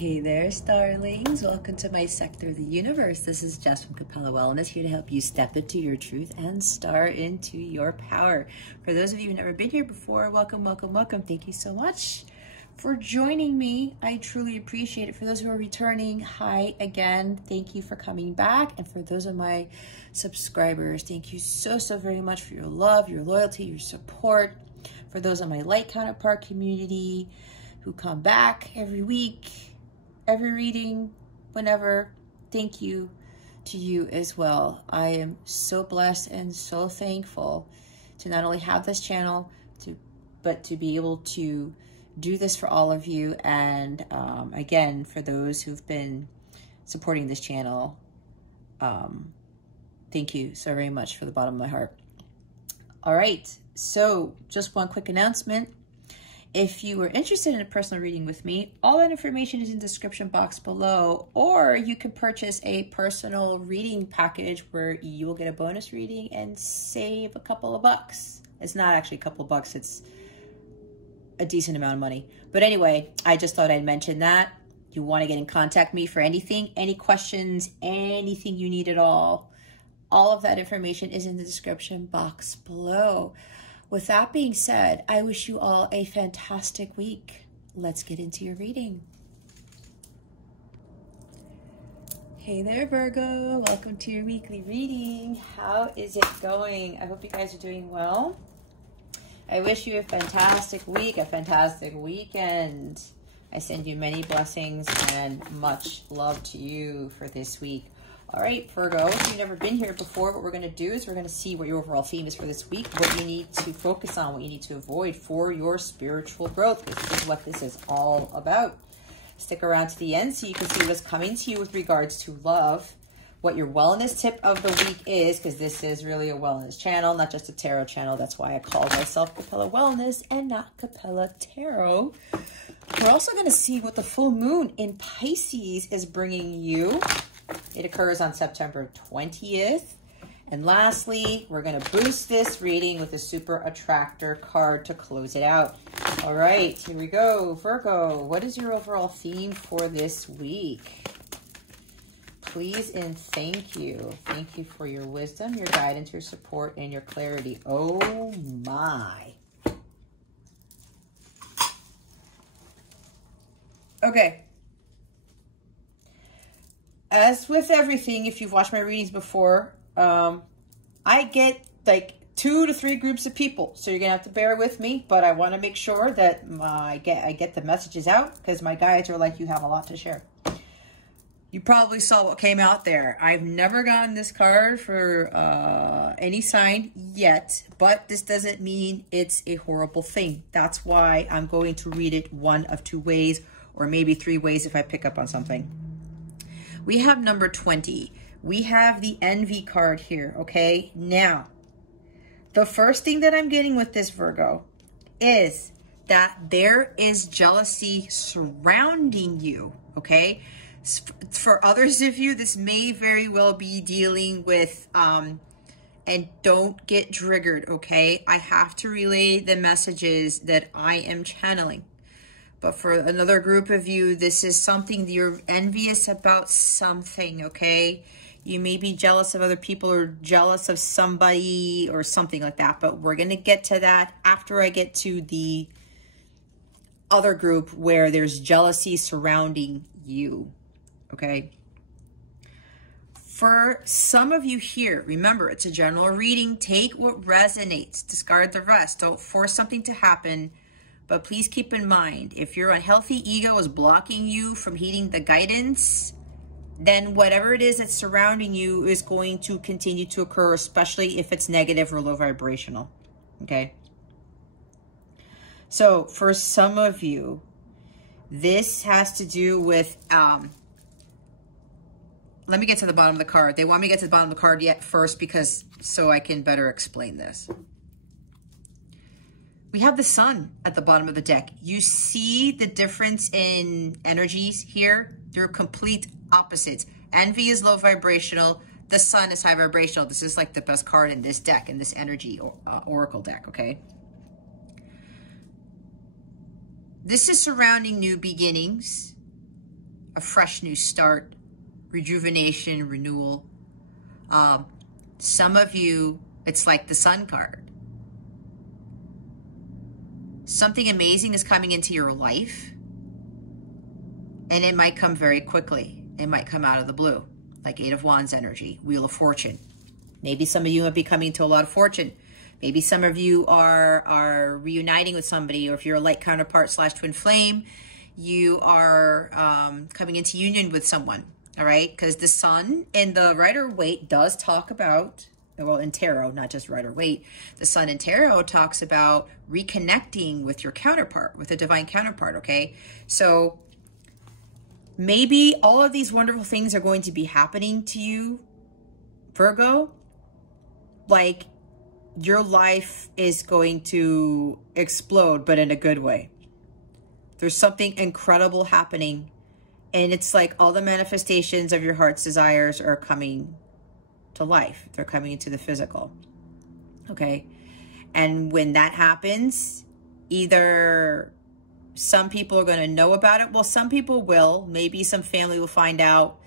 Hey there, starlings. Welcome to my sector of the universe. This is Jess from Capella Wellness, here to help you step into your truth and star into your power. For those of you who've never been here before, welcome, welcome, welcome. Thank you so much for joining me. I truly appreciate it. For those who are returning, hi again. Thank you for coming back. And for those of my subscribers, thank you so very much for your love, your loyalty, your support. For those of my light counterpart community who come back every week, every reading, whenever, thank you to you as well. I am so blessed and so thankful to not only have this channel, but to be able to do this for all of you. And again, for those who've been supporting this channel, thank you so very much from the bottom of my heart. All right, so just one quick announcement. If you are interested in a personal reading with me, all that information is in the description box below, or you can purchase a personal reading package where you will get a bonus reading and save a couple of bucks. It's not actually a couple of bucks, it's a decent amount of money. But anyway, I just thought I'd mention that. You want to get in contact with me for anything, any questions, anything you need at all of that information is in the description box below. With that being said, I wish you all a fantastic week. Let's get into your reading. Hey there, Virgo. Welcome to your weekly reading. How is it going? I hope you guys are doing well. I wish you a fantastic week, a fantastic weekend. I send you many blessings and much love to you for this week. All right, Virgo, if you've never been here before, what we're going to do is we're going to see what your overall theme is for this week, what you need to focus on, what you need to avoid for your spiritual growth. This is what this is all about. Stick around to the end so you can see what's coming to you with regards to love, what your wellness tip of the week is, because this is really a wellness channel, not just a tarot channel. That's why I call myself Capella Wellness and not Capella Tarot. We're also going to see what the full moon in Pisces is bringing you. It occurs on September 20th. And lastly, we're going to boost this reading with a super attractor card to close it out. All right, here we go. Virgo, what is your overall theme for this week? Please and thank you. Thank you for your wisdom, your guidance, your support, and your clarity. Oh my. Okay. As with everything, if you've watched my readings before, I get like 2 to 3 groups of people. So you're going to have to bear with me, but I want to make sure that I get the messages out because my guides are like, you have a lot to share. You probably saw what came out there. I've never gotten this card for any sign yet, but this doesn't mean it's a horrible thing. That's why I'm going to read it one of 2 ways, or maybe 3 ways if I pick up on something. We have number 20. We have the envy card here, okay? Now, the first thing that I'm getting with this, Virgo, is that there is jealousy surrounding you, okay? For others of you, this may very well be dealing with, and don't get triggered, okay? I have to relay the messages that I am channeling. But for another group of you, this is something you're envious about something, okay? You may be jealous of other people or jealous of somebody or something like that. But we're going to get to that after I get to the other group where there's jealousy surrounding you, okay? For some of you here, remember, it's a general reading. Take what resonates. Discard the rest. Don't force something to happen. But please keep in mind, if your unhealthy ego is blocking you from heeding the guidance, then whatever it is that's surrounding you is going to continue to occur, especially if it's negative or low vibrational, okay? So for some of you, this has to do with, let me get to the bottom of the card. They want me to get to the bottom of the card yet first because so I can better explain this. We have the sun at the bottom of the deck. You see the difference in energies here? They're complete opposites. Envy is low vibrational. The sun is high vibrational. This is like the best card in this deck, in this energy oracle deck, okay? This is surrounding new beginnings. a fresh new start, rejuvenation, renewal. Some of you, it's like the Sun card. Something amazing is coming into your life, and it might come very quickly. It might come out of the blue, like Eight of Wands energy, Wheel of Fortune. Maybe some of you might be coming to a lot of fortune. Maybe some of you are reuniting with somebody, or if you're a light counterpart / twin flame, you are coming into union with someone, all right? Because the Sun in the Rider-Waite does talk about, well, in tarot, not just Rider-Waite, the Sun in tarot talks about reconnecting with your counterpart, with a divine counterpart, okay? So maybe all of these wonderful things are going to be happening to you, Virgo. Like, your life is going to explode, but in a good way. There's something incredible happening, and it's like all the manifestations of your heart's desires are coming to life. They're coming into the physical, okay? And when that happens, either some people are going to know about it. Well, some people will. Maybe some family will find out.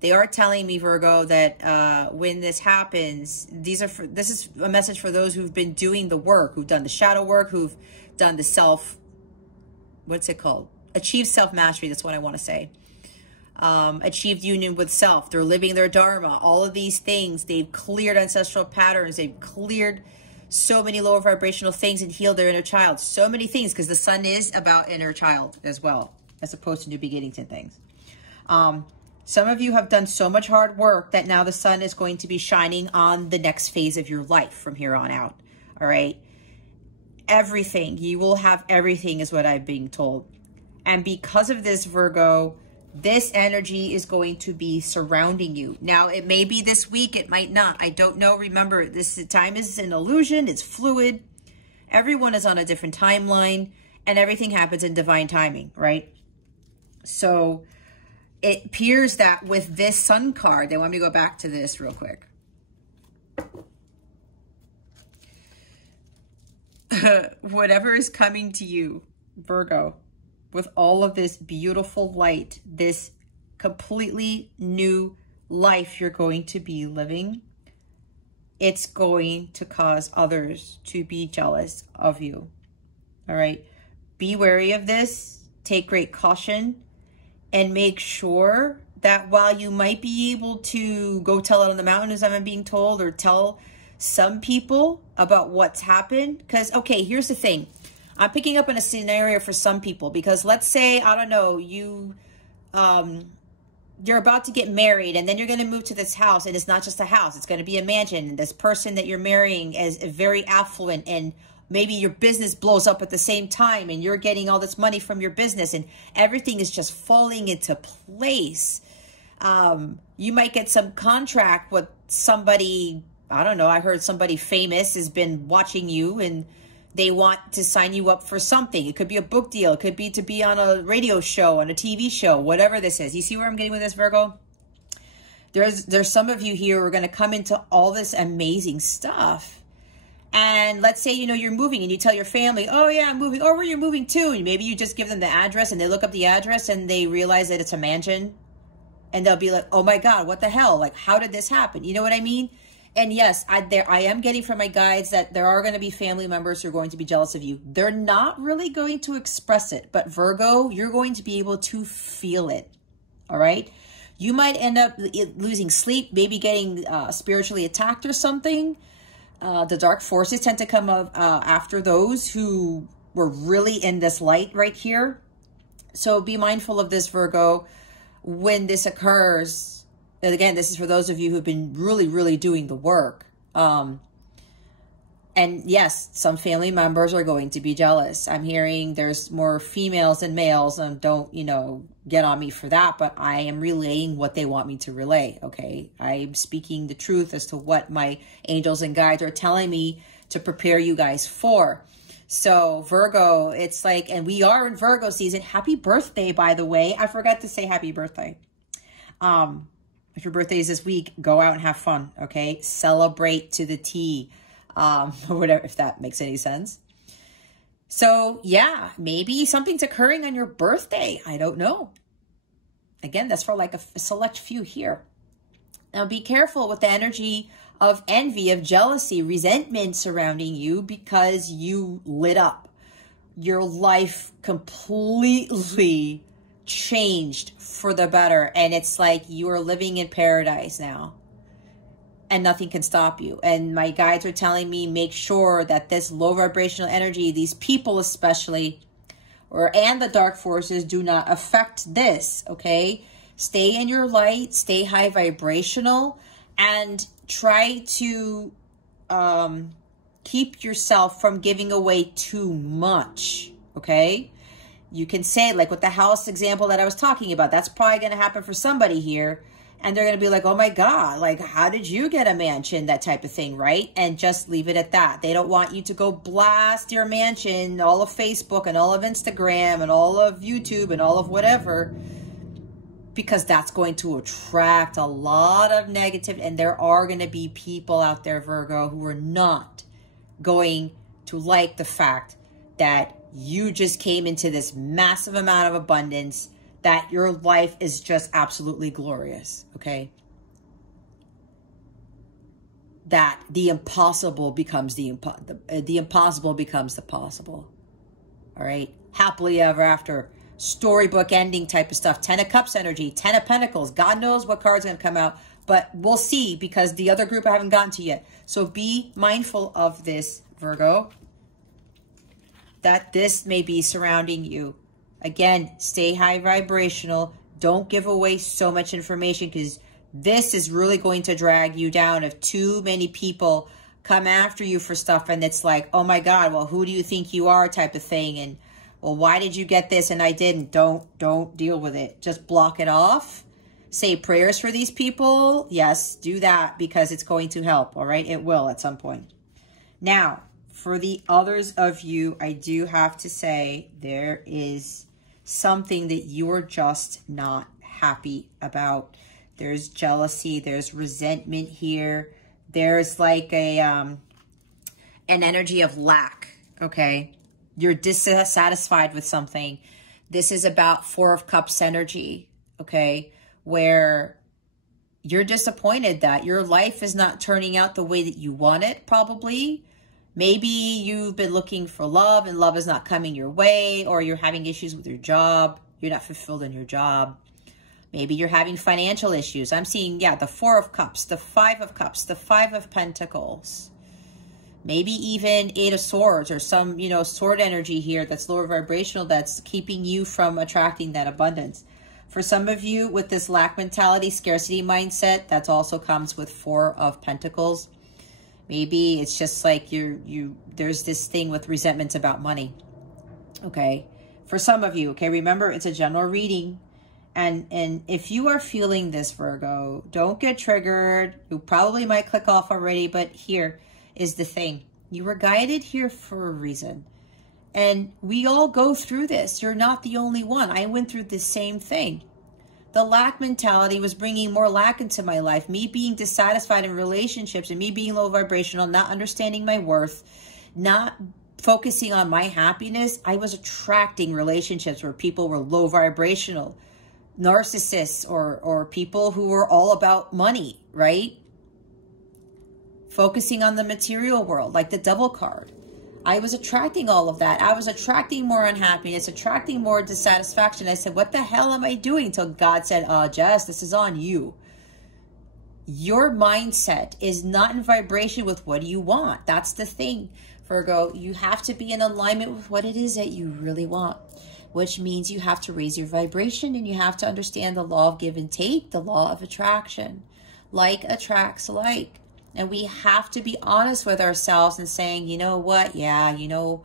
They are telling me, Virgo, that when this happens, this is a message for those who've been doing the work, who've done the shadow work, who've done the what's it called? Achieved self-mastery, that's what I want to say. Achieved union with self. They're living their dharma. All of these things, they've cleared ancestral patterns. They've cleared so many lower vibrational things and healed their inner child. So many things, because the Sun is about inner child as well, as opposed to new beginnings and things. Some of you have done so much hard work that now the Sun is going to be shining on the next phase of your life from here on out. All right. Everything. You will have everything is what I'm being told. And because of this, Virgo, this energy is going to be surrounding you. Now, it may be this week. It might not. I don't know. Remember, this time is an illusion. It's fluid. Everyone is on a different timeline, and everything happens in divine timing, right? So it appears that with this Sun card, they want me to go back to this real quick. Whatever is coming to you, Virgo, with all of this beautiful light, this completely new life you're going to be living, it's going to cause others to be jealous of you. All right. Be wary of this. Take great caution. And make sure that while you might be able to go tell it on the mountain, as I'm being told, or tell some people about what's happened. Because, okay, here's the thing. I'm picking up in a scenario for some people. Because let's say, I don't know, you're about to get married, and then you're going to move to this house. And it's not just a house. It's going to be a mansion. And this person that you're marrying is very affluent, and maybe your business blows up at the same time, and you're getting all this money from your business, and everything is just falling into place. You might get some contract with somebody, I don't know, I heard somebody famous has been watching you, and they want to sign you up for something. It could be a book deal. It could be to be on a radio show, on a TV show, whatever this is. You see where I'm getting with this, Virgo? There's some of you here who are going to come into all this amazing stuff. And let's say, you know, you're moving and you tell your family, oh yeah, I'm moving. Oh, where you're moving to? And maybe you just give them the address, and they look up the address and they realize that it's a mansion. And they'll be like, oh my God, what the hell? Like, how did this happen? You know what I mean? And yes, I am getting from my guides that there are going to be family members who are going to be jealous of you. They're not really going to express it. But Virgo, you're going to be able to feel it. All right? You might end up losing sleep, maybe getting spiritually attacked or something. The dark forces tend to come up after those who were really in this light right here. So be mindful of this, Virgo, when this occurs. And again, this is for those of you who've been really, really doing the work. And yes, some family members are going to be jealous. I'm hearing there's more females than males, and don't, you know, get on me for that, but I am relaying what they want me to relay, okay? I'm speaking the truth as to what my angels and guides are telling me to prepare you guys for. So Virgo, it's like, and we are in Virgo season. Happy birthday, by the way. I forgot to say happy birthday. If your birthday is this week, go out and have fun, okay? Celebrate to the T. Whatever, if that makes any sense. So yeah, maybe something's occurring on your birthday. I don't know. Again, that's for like a select few here. Now be careful with the energy of envy, of jealousy, resentment surrounding you because you lit up. Your life completely changed for the better. And it's like you are living in paradise now. And nothing can stop you. And my guides are telling me, make sure that this low vibrational energy, these people especially, and the dark forces do not affect this, okay? Stay in your light, stay high vibrational, and try to keep yourself from giving away too much, okay? You can say, like with the house example that I was talking about, that's probably going to happen for somebody here. And they're going to be like, oh my God, like, how did you get a mansion? That type of thing, right? And just leave it at that. They don't want you to go blast your mansion, all of Facebook and all of Instagram and all of YouTube and all of whatever, because that's going to attract a lot of negative. And there are going to be people out there, Virgo, who are not going to like the fact that you just came into this massive amount of abundance, that your life is just absolutely glorious, okay? That the impossible becomes the impossible becomes the possible, all right? Happily ever after, storybook ending type of stuff. 10 of Cups energy, 10 of Pentacles. God knows what card's going to come out, but we'll see because the other group I haven't gotten to yet. So be mindful of this, Virgo, that this may be surrounding you. Again, stay high vibrational. Don't give away so much information because this is really going to drag you down if too many people come after you for stuff and it's like, oh my God, well, who do you think you are type of thing? And, well, why did you get this and I didn't? Don't deal with it. Just block it off. Say prayers for these people. Yes, do that because it's going to help, all right? It will at some point. Now, for the others of you, I do have to say there is something that you're just not happy about. There's jealousy, there's resentment here. There's like an energy of lack, okay? You're dissatisfied with something. This is about 4 of Cups energy, okay? Where you're disappointed that your life is not turning out the way that you want it, probably. Maybe you've been looking for love and love is not coming your way, or you're having issues with your job. You're not fulfilled in your job. Maybe you're having financial issues. I'm seeing, yeah, the 4 of Cups, the 5 of Cups, the 5 of Pentacles. Maybe even 8 of Swords or some, you know, sword energy here that's lower vibrational that's keeping you from attracting that abundance. For some of you with this lack mentality, scarcity mindset, that also comes with 4 of Pentacles. Maybe it's just like there's this thing with resentments about money, okay? For some of you, okay, remember it's a general reading. And if you are feeling this, Virgo, don't get triggered. You probably might click off already, but here is the thing. You were guided here for a reason. And we all go through this. You're not the only one. I went through the same thing. The lack mentality was bringing more lack into my life. Me being dissatisfied in relationships and me being low vibrational, not understanding my worth, not focusing on my happiness. I was attracting relationships where people were low vibrational, narcissists or people who were all about money, right? Focusing on the material world, like the Devil card. I was attracting all of that. I was attracting more unhappiness, attracting more dissatisfaction. I said, what the hell am I doing? Until God said, Jess, this is on you. Your mindset is not in vibration with what you want. That's the thing, Virgo. You have to be in alignment with what it is that you really want, which means you have to raise your vibration and you have to understand the law of give and take, the law of attraction. Like attracts like. And we have to be honest with ourselves and saying, you know what? Yeah, you know,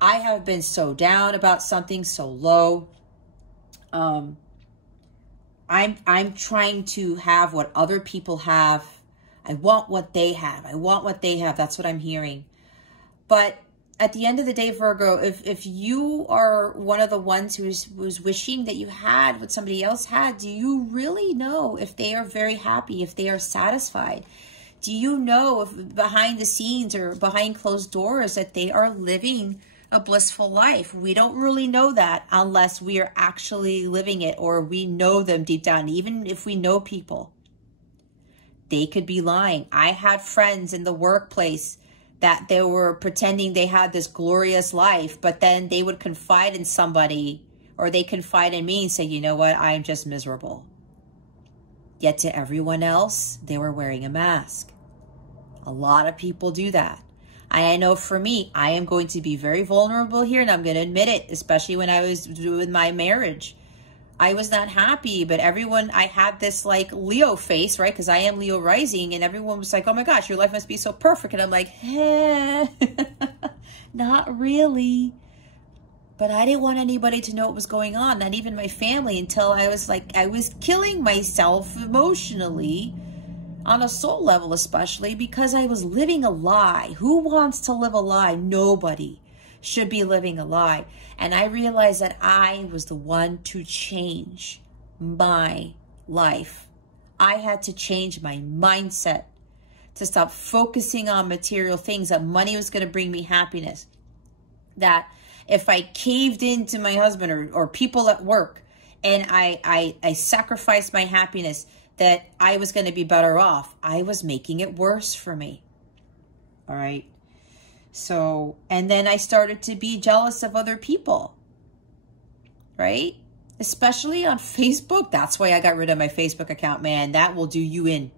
I have been so down about something, so low. I'm trying to have what other people have. I want what they have. I want what they have. That's what I'm hearing. But at the end of the day, Virgo, if you are one of the ones who's wishing that you had what somebody else had, do you really know if they are very happy, if they are satisfied? Do you know if behind the scenes or behind closed doors that they are living a blissful life. We don't really know that unless we are actually living it, or we know them deep down. Even if we know people, they could be lying. I had friends in the workplace that they were pretending they had this glorious life, but then they would confide in somebody, or they confide in me and say, you know what, I'm just miserable. Yet to everyone else, they were wearing a mask. A lot of people do that. And I know for me, I am going to be very vulnerable here, and I'm going to admit it, especially when I was doing my marriage. I was not happy, but everyone, I had this like Leo face, right? Because I am Leo rising, and everyone was like, oh my gosh, your life must be so perfect. And I'm like, not really. But I didn't want anybody to know what was going on, not even my family, until I was like, I was killing myself emotionally, on a soul level especially, because I was living a lie. Who wants to live a lie? Nobody should be living a lie. And I realized that I was the one to change my life. I had to change my mindset to stop focusing on material things, that money was going to bring me happiness. That if I caved into my husband or people at work, and I sacrificed my happiness, that I was going to be better off. I was making it worse for me. All right. So, and then I started to be jealous of other people, right? Especially on Facebook. That's why I got rid of my Facebook account, man. That will do you in.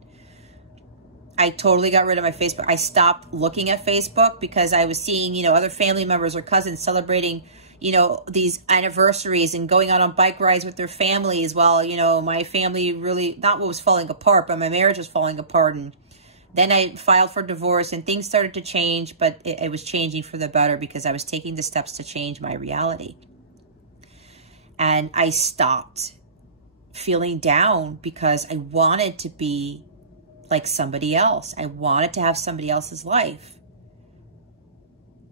I totally got rid of my Facebook. I stopped looking at Facebook because I was seeing, you know, other family members or cousins celebrating, you know, these anniversaries and going out on bike rides with their families, while, you know, my family really, not what was falling apart, but my marriage was falling apart. And then I filed for divorce, and things started to change, but it was changing for the better because I was taking the steps to change my reality. And I stopped feeling down because I wanted to be like somebody else. I wanted to have somebody else's life.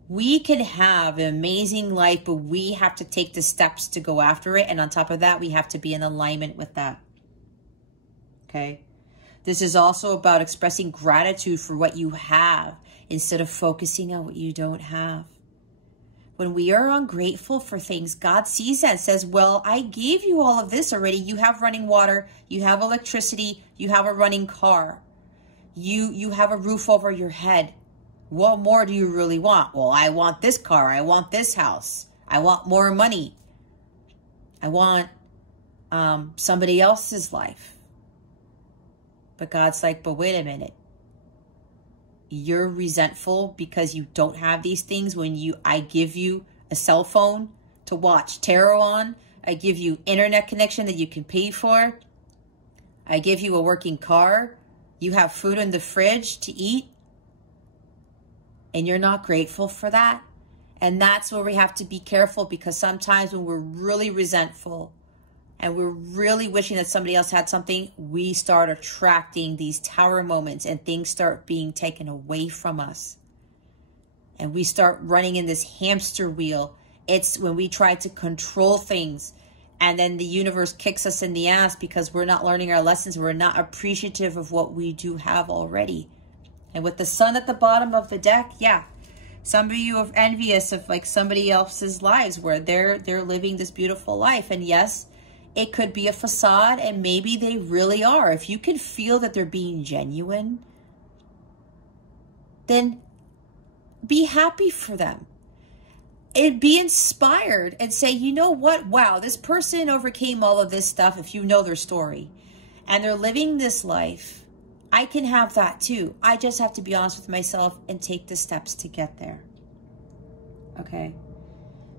We can have an amazing life, but we have to take the steps to go after it. And on top of that, we have to be in alignment with that. Okay? This is also about expressing gratitude for what you have instead of focusing on what you don't have. When we are ungrateful for things, God sees that and says, well, I gave you all of this already. You have running water, you have electricity, you have a running car. You have a roof over your head. What more do you really want? Well, I want this car. I want this house. I want more money. I want somebody else's life. But God's like, but wait a minute. You're resentful because you don't have these things when I give you a cell phone to watch tarot on. I give you internet connection that you can pay for. I give you a working car. You have food in the fridge to eat. And you're not grateful for that. And that's where we have to be careful, because sometimes when we're really resentful and we're really wishing that somebody else had something, we start attracting these tower moments, and things start being taken away from us. And we start running in this hamster wheel. It's when we try to control things, and then the universe kicks us in the ass because we're not learning our lessons. We're not appreciative of what we do have already. And with the sun at the bottom of the deck, yeah, some of you are envious of like somebody else's lives where they're living this beautiful life. And yes, it could be a facade, and maybe they really are. If you can feel that they're being genuine, then be happy for them. And be inspired and say, you know what? Wow, this person overcame all of this stuff, if you know their story, and they're living this life. I can have that too. I just have to be honest with myself and take the steps to get there. Okay?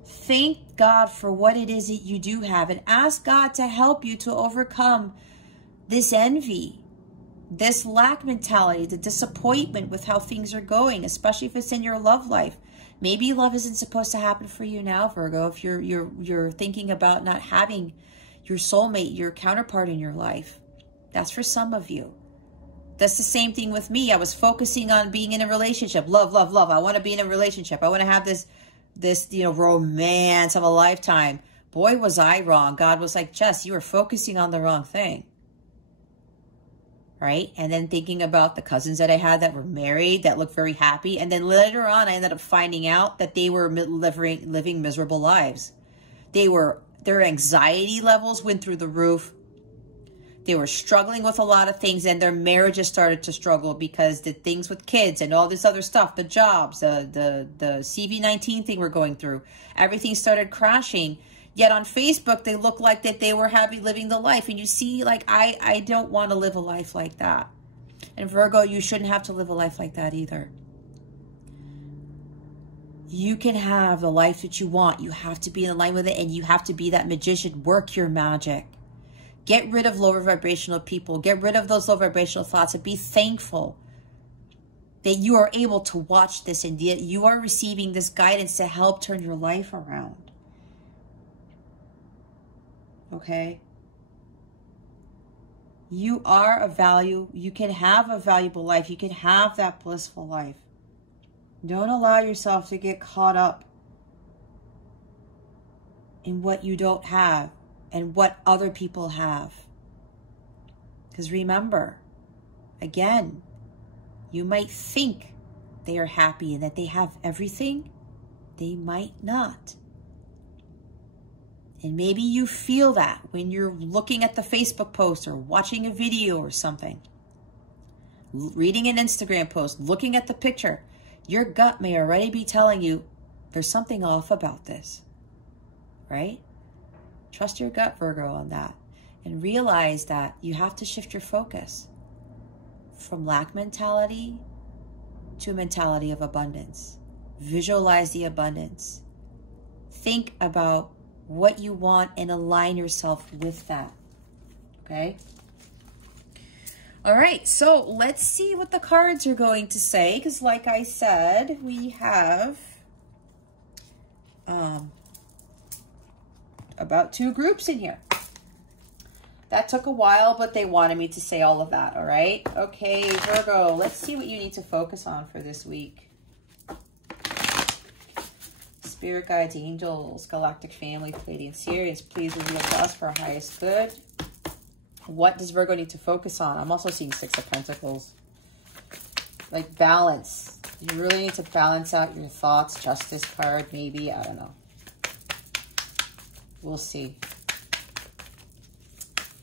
Thank God for what it is that you do have, and ask God to help you to overcome this envy, this lack mentality, the disappointment with how things are going, especially if it's in your love life. Maybe love isn't supposed to happen for you now, Virgo, if you're thinking about not having your soulmate, your counterpart in your life. That's for some of you. That's the same thing with me. I was focusing on being in a relationship. Love, love, love. I want to be in a relationship. I want to have this, you know, romance of a lifetime. Boy, was I wrong. God was like, Jess, you were focusing on the wrong thing. right? And then thinking about the cousins that I had that were married, that looked very happy. And then later on, I ended up finding out that they were living miserable lives. Their anxiety levels went through the roof. They were struggling with a lot of things, and their marriages started to struggle because the things with kids and all this other stuff, the jobs, the CV-19 thing we're going through, everything started crashing. Yet on Facebook, they looked like that they were happy living the life. And you see, like, I don't want to live a life like that. And Virgo, you shouldn't have to live a life like that either. You can have the life that you want. You have to be in line with it, and you have to be that magician. Work your magic. Get rid of lower vibrational people. Get rid of those low vibrational thoughts, and be thankful that you are able to watch this and that you are receiving this guidance to help turn your life around. Okay? You are of value. You can have a valuable life. You can have that blissful life. Don't allow yourself to get caught up in what you don't have and what other people have. Because remember, again, you might think they are happy and that they have everything. They might not. And maybe you feel that when you're looking at the Facebook post or watching a video or something, reading an Instagram post, looking at the picture. Your gut may already be telling you there's something off about this, right? Trust your gut, Virgo, on that. And realize that you have to shift your focus from lack mentality to a mentality of abundance. Visualize the abundance. Think about what you want and align yourself with that, okay? All right, so let's see what the cards are going to say, because like I said, we have about 2 groups in here. That took a while, but they wanted me to say all of that, all right? Okay, Virgo, let's see what you need to focus on for this week. Spirit guides, angels, galactic family, Pleiadian Sirius, please reveal to us for our highest good. What does Virgo need to focus on? I'm also seeing 6 of Pentacles. Like balance. You really need to balance out your thoughts. Justice card, maybe. I don't know. We'll see.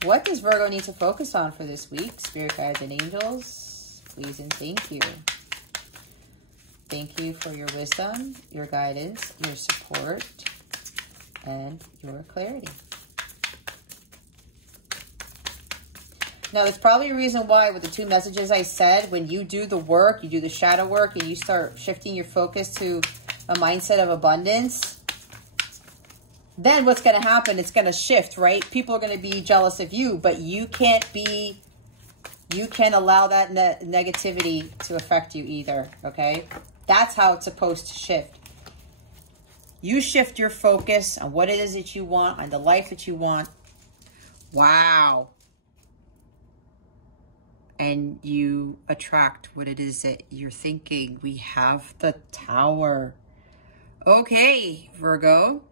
What does Virgo need to focus on for this week? Spirit guides and angels, please and thank you. Thank you for your wisdom, your guidance, your support, and your clarity. Now, there's probably a reason why with the 2 messages I said, when you do the work, you do the shadow work, and you start shifting your focus to a mindset of abundance, then what's going to happen? It's going to shift, right? People are going to be jealous of you, but you can't allow that negativity to affect you either, okay? That's how it's supposed to shift. You shift your focus on what it is that you want, on the life that you want. Wow. And you attract what it is that you're thinking. We have the Tower. Okay, Virgo.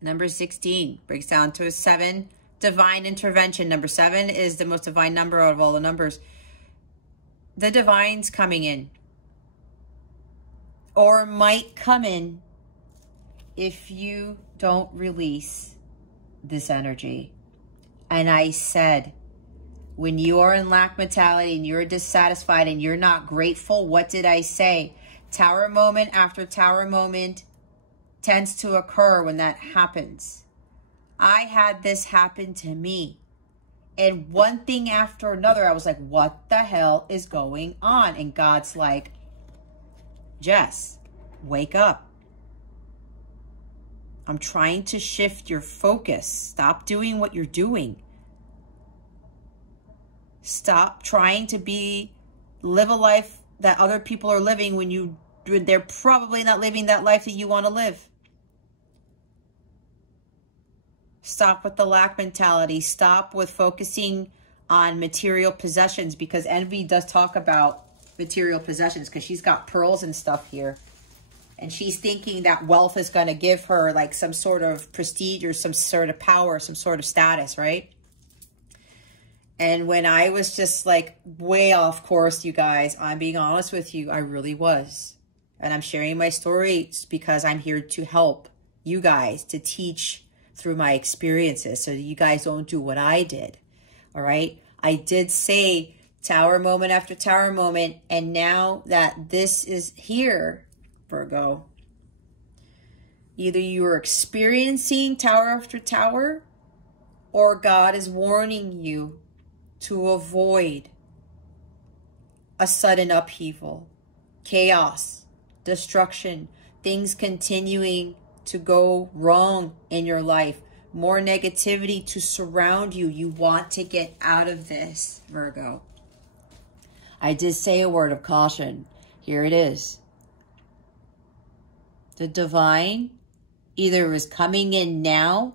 Number 16 breaks down to a 7. Divine intervention. Number 7 is the most divine number out of all the numbers. The divine's coming in. Or might come in if you don't release this energy. And I said, when you are in lack mentality and you're dissatisfied and you're not grateful, what did I say? Tower moment after tower moment tends to occur when that happens. I had this happen to me. And one thing after another, I was like, what the hell is going on? And God's like, Jess, wake up. I'm trying to shift your focus. Stop doing what you're doing. Stop trying to live a life that other people are living when they're probably not living that life that you want to live. Stop with the lack mentality. Stop with focusing on material possessions, because Envy does talk about material possessions because she's got pearls and stuff here. And she's thinking that wealth is going to give her like some sort of prestige or some sort of power, some sort of status, right? And when I was just like way off course, you guys, I'm being honest with you, I really was. And I'm sharing my stories because I'm here to help you guys, to teach through my experiences so that you guys don't do what I did. All right. I did say tower moment after tower moment. And now that this is here, Virgo, either you are experiencing tower after tower, or God is warning you to avoid a sudden upheaval, chaos, destruction, things continuing to go wrong in your life, more negativity to surround you. You want to get out of this, Virgo. I did say a word of caution. Here it is. The divine either is coming in now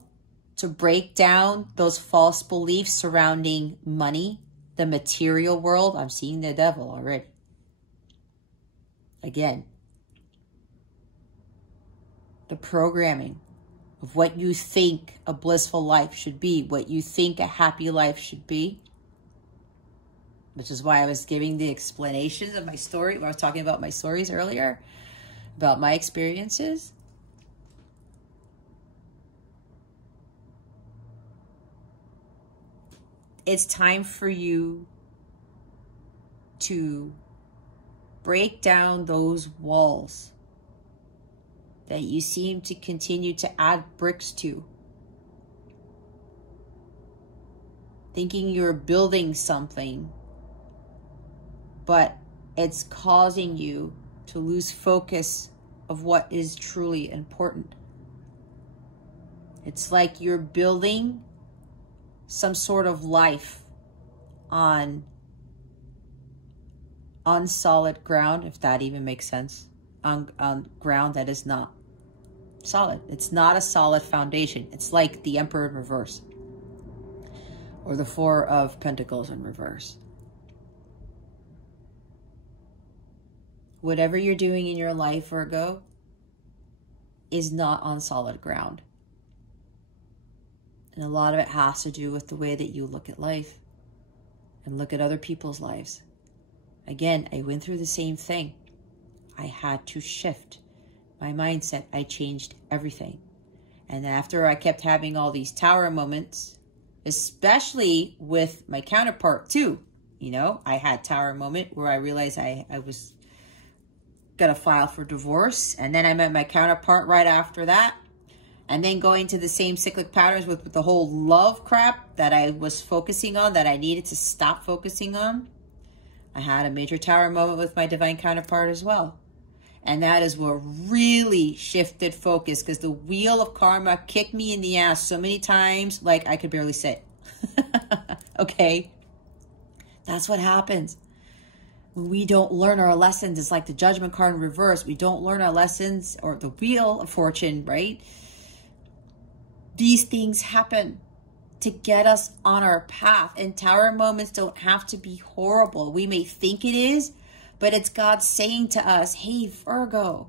to break down those false beliefs surrounding money, the material world. I'm seeing the devil already. Again, the programming of what you think a blissful life should be, what you think a happy life should be, which is why I was giving the explanations of my story, when I was talking about my stories earlier, about my experiences. It's time for you to break down those walls that you seem to continue to add bricks to. Thinking you're building something, but it's causing you to lose focus of what is truly important. It's like you're building some sort of life on solid ground, if that even makes sense, on ground that is not solid. It's not a solid foundation. It's like the Emperor in reverse, or the Four of Pentacles in reverse. Whatever you're doing in your life, Virgo, is not on solid ground. And a lot of it has to do with the way that you look at life and look at other people's lives. Again, I went through the same thing. I had to shift my mindset. I changed everything. And after I kept having all these tower moments, especially with my counterpart too, you know, I had tower moment where I realized I was going to file for divorce. And then I met my counterpart right after that. And then going to the same cyclic patterns with the whole love crap that I was focusing on, that I needed to stop focusing on. I had a major tower moment with my divine counterpart as well. And that is what really shifted focus, because the wheel of karma kicked me in the ass so many times, like I could barely sit. Okay? That's what happens. When we don't learn our lessons, it's like the Judgment card in reverse. We don't learn our lessons, or the wheel of fortune, right? These things happen to get us on our path. And tower moments don't have to be horrible. We may think it is, but it's God saying to us, hey, Virgo,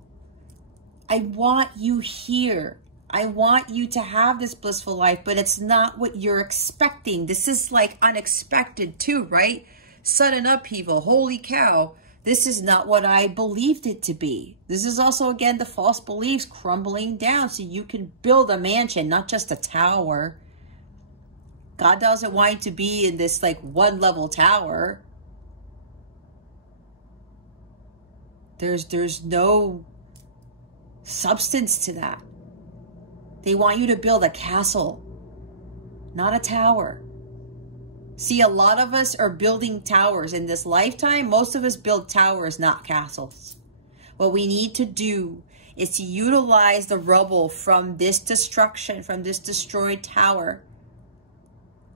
I want you here. I want you to have this blissful life, but it's not what you're expecting. This is like unexpected too, right? Sudden upheaval. Holy cow. This is not what I believed it to be. This is also, again, the false beliefs crumbling down so you can build a mansion, not just a tower. God doesn't want you to be in this like one level tower. There's no substance to that. They want you to build a castle, not a tower. See, a lot of us are building towers in this lifetime. Most of us build towers, not castles. What we need to do is to utilize the rubble from this destruction, from this destroyed tower.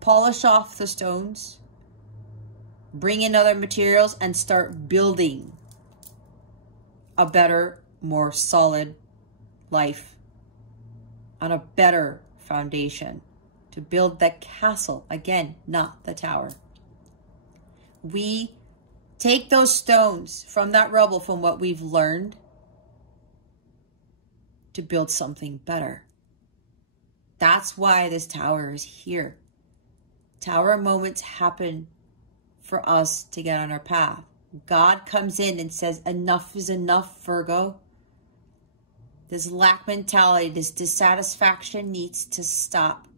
Polish off the stones, bring in other materials, and start building a better, more solid life on a better foundation. To build the castle, again, not the tower. We take those stones from that rubble, from what we've learned, to build something better. That's why this tower is here. Tower moments happen for us to get on our path. God comes in and says, enough is enough, Virgo. This lack mentality, this dissatisfaction needs to stop.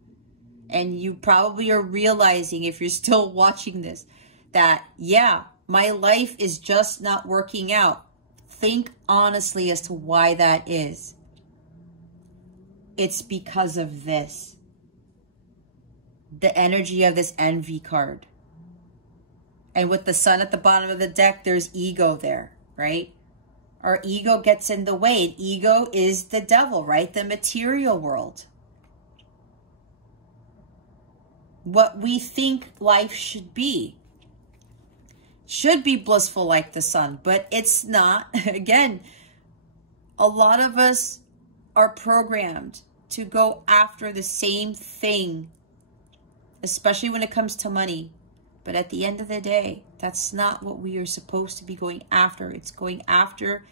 And you probably are realizing, if you're still watching this, that, yeah, my life is just not working out. Think honestly as to why that is. It's because of this. The energy of this envy card. And with the sun at the bottom of the deck, there's ego there, right? Our ego gets in the way. And ego is the devil, right? The material world. What we think life should be. Should be blissful like the sun, but it's not. Again, a lot of us are programmed to go after the same thing, especially when it comes to money. But at the end of the day, that's not what we are supposed to be going after. It's going after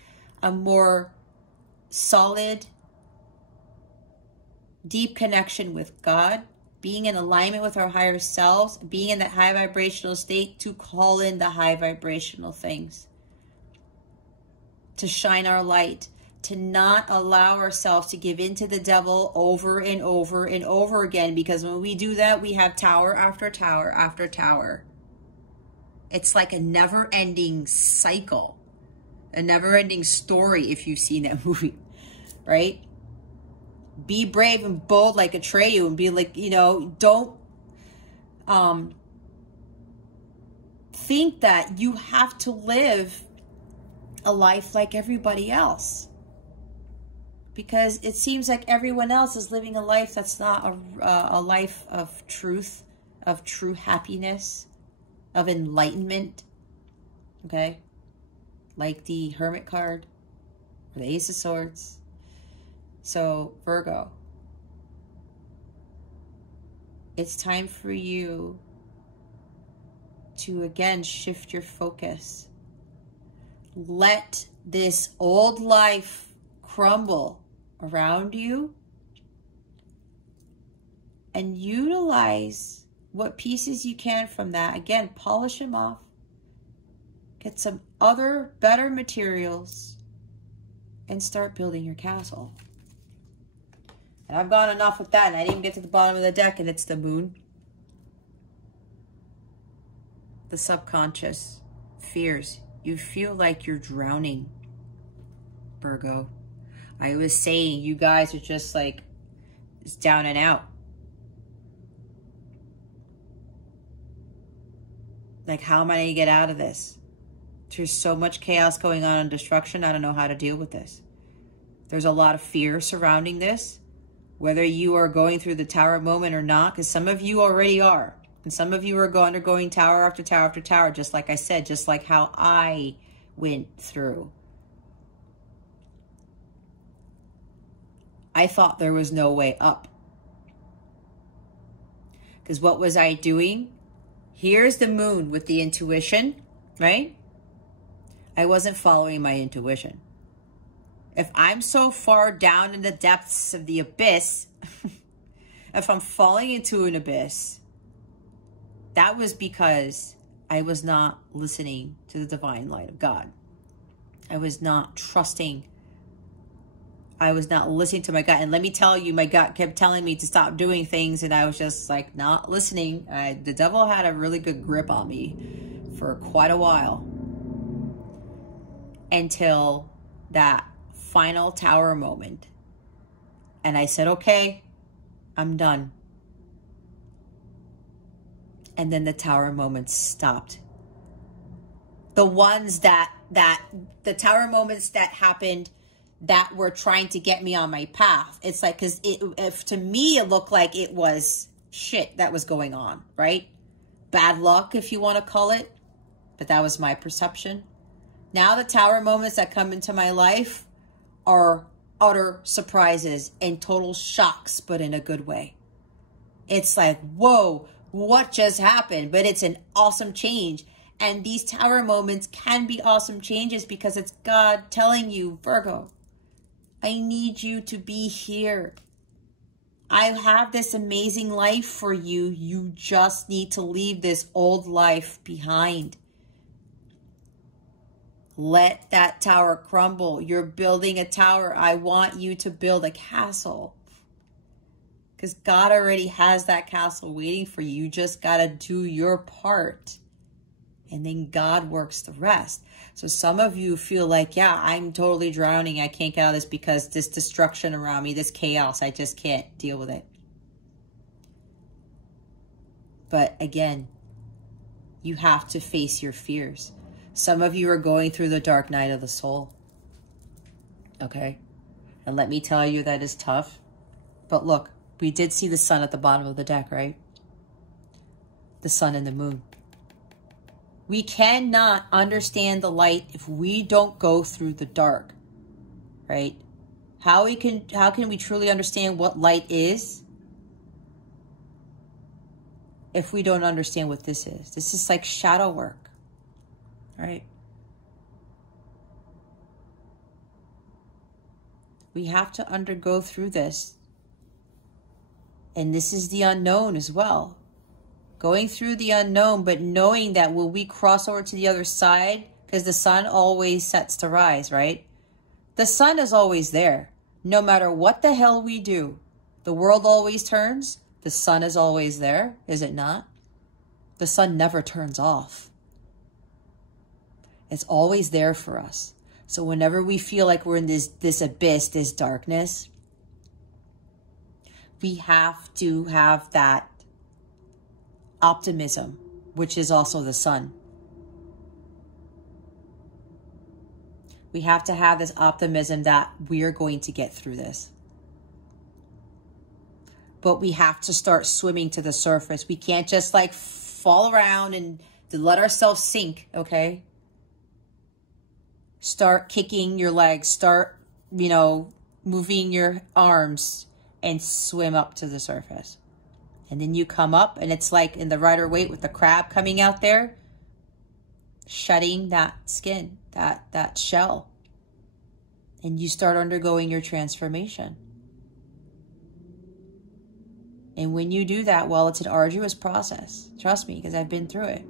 a more solid, deep connection with God, being in alignment with our higher selves, being in that high vibrational state to call in the high vibrational things, to shine our light, to not allow ourselves to give in to the devil over and over and over again. Because when we do that, we have tower after tower after tower. It's like a never-ending cycle, a never-ending story if you've seen that movie, right? Be brave and bold like Atreyu and be like, you know, don't think that you have to live a life like everybody else. Because it seems like everyone else is living a life that's not a life of truth, of true happiness, of enlightenment. Okay? Like the Hermit card, or the Ace of Swords. So, Virgo, it's time for you to, again, shift your focus. Let this old life crumble around you and utilize what pieces you can from that. Again, polish them off. Get some other better materials and start building your castle. And I've gone enough with that, and I didn't even get to the bottom of the deck, and it's the moon. The subconscious fears. You feel like you're drowning, Virgo. I was saying you guys are just like, it's down and out. Like, how am I going to get out of this? There's so much chaos going on and destruction. I don't know how to deal with this. There's a lot of fear surrounding this. Whether you are going through the tower moment or not, because some of you already are. And some of you are undergoing tower after tower after tower, just like I said, just like how I went through. I thought there was no way up. Because what was I doing? Here's the moon with the intuition, right? I wasn't following my intuition. If I'm so far down in the depths of the abyss, if I'm falling into an abyss, that was because I was not listening to the divine light of God. I was not trusting. I was not listening to my gut. And let me tell you, my gut kept telling me to stop doing things, and I was just like not listening. The devil had a really good grip on me for quite a while. Until that final tower moment. And I said, okay, I'm done. And then the tower moments stopped. The ones the tower moments that happened that were trying to get me on my path. It's like, because if to me, it looked like it was shit that was going on, right? Bad luck, if you want to call it. But that was my perception. Now the tower moments that come into my life are utter surprises and total shocks, but in a good way. It's like, whoa, what just happened? But it's an awesome change. And these tower moments can be awesome changes because it's God telling you, Virgo, I need you to be here. I have this amazing life for you. You just need to leave this old life behind. Let that tower crumble. You're building a tower. I want you to build a castle. Because God already has that castle waiting for you. You just got to do your part. And then God works the rest. So some of you feel like, yeah, I'm totally drowning. I can't get out of this because this destruction around me, this chaos, I just can't deal with it. But again, you have to face your fears. Some of you are going through the dark night of the soul. Okay? And let me tell you, that is tough. But look, we did see the sun at the bottom of the deck, right? The sun and the moon. We cannot understand the light if we don't go through the dark, right? How can we truly understand what light is if we don't understand what this is? This is like shadow work, right? We have to undergo through this. And this is the unknown as well. Going through the unknown, but knowing that will we cross over to the other side? Because the sun always sets to rise, right? The sun is always there. No matter what the hell we do, the world always turns. The sun is always there, is it not? The sun never turns off. It's always there for us. So whenever we feel like we're in this abyss, this darkness, we have to have that optimism, which is also the sun. We have to have this optimism that we are going to get through this. But we have to start swimming to the surface. We can't just like fall around and let ourselves sink, okay? Start kicking your legs, start, moving your arms and swim up to the surface. And then you come up and it's like in the Rider-Waite with the crab coming out there, shedding that skin, that shell. And you start undergoing your transformation. And when you do that, well, it's an arduous process. Trust me, because I've been through it.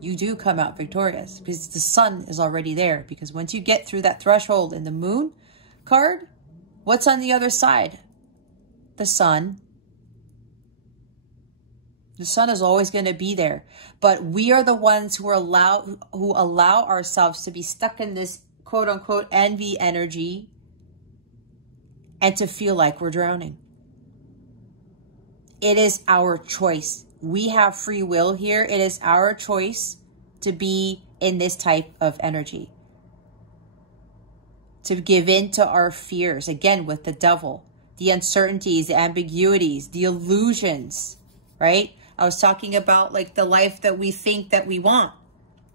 You do come out victorious because the sun is already there. Because once you get through that threshold in the moon card, what's on the other side? The sun. The sun is always going to be there. But we are the ones who allow ourselves to be stuck in this quote unquote envy energy and to feel like we're drowning. It is our choice. We have free will here. It is our choice to be in this type of energy. To give in to our fears. Again, with the devil. The uncertainties, the ambiguities, the illusions, right? I was talking about like the life that we think that we want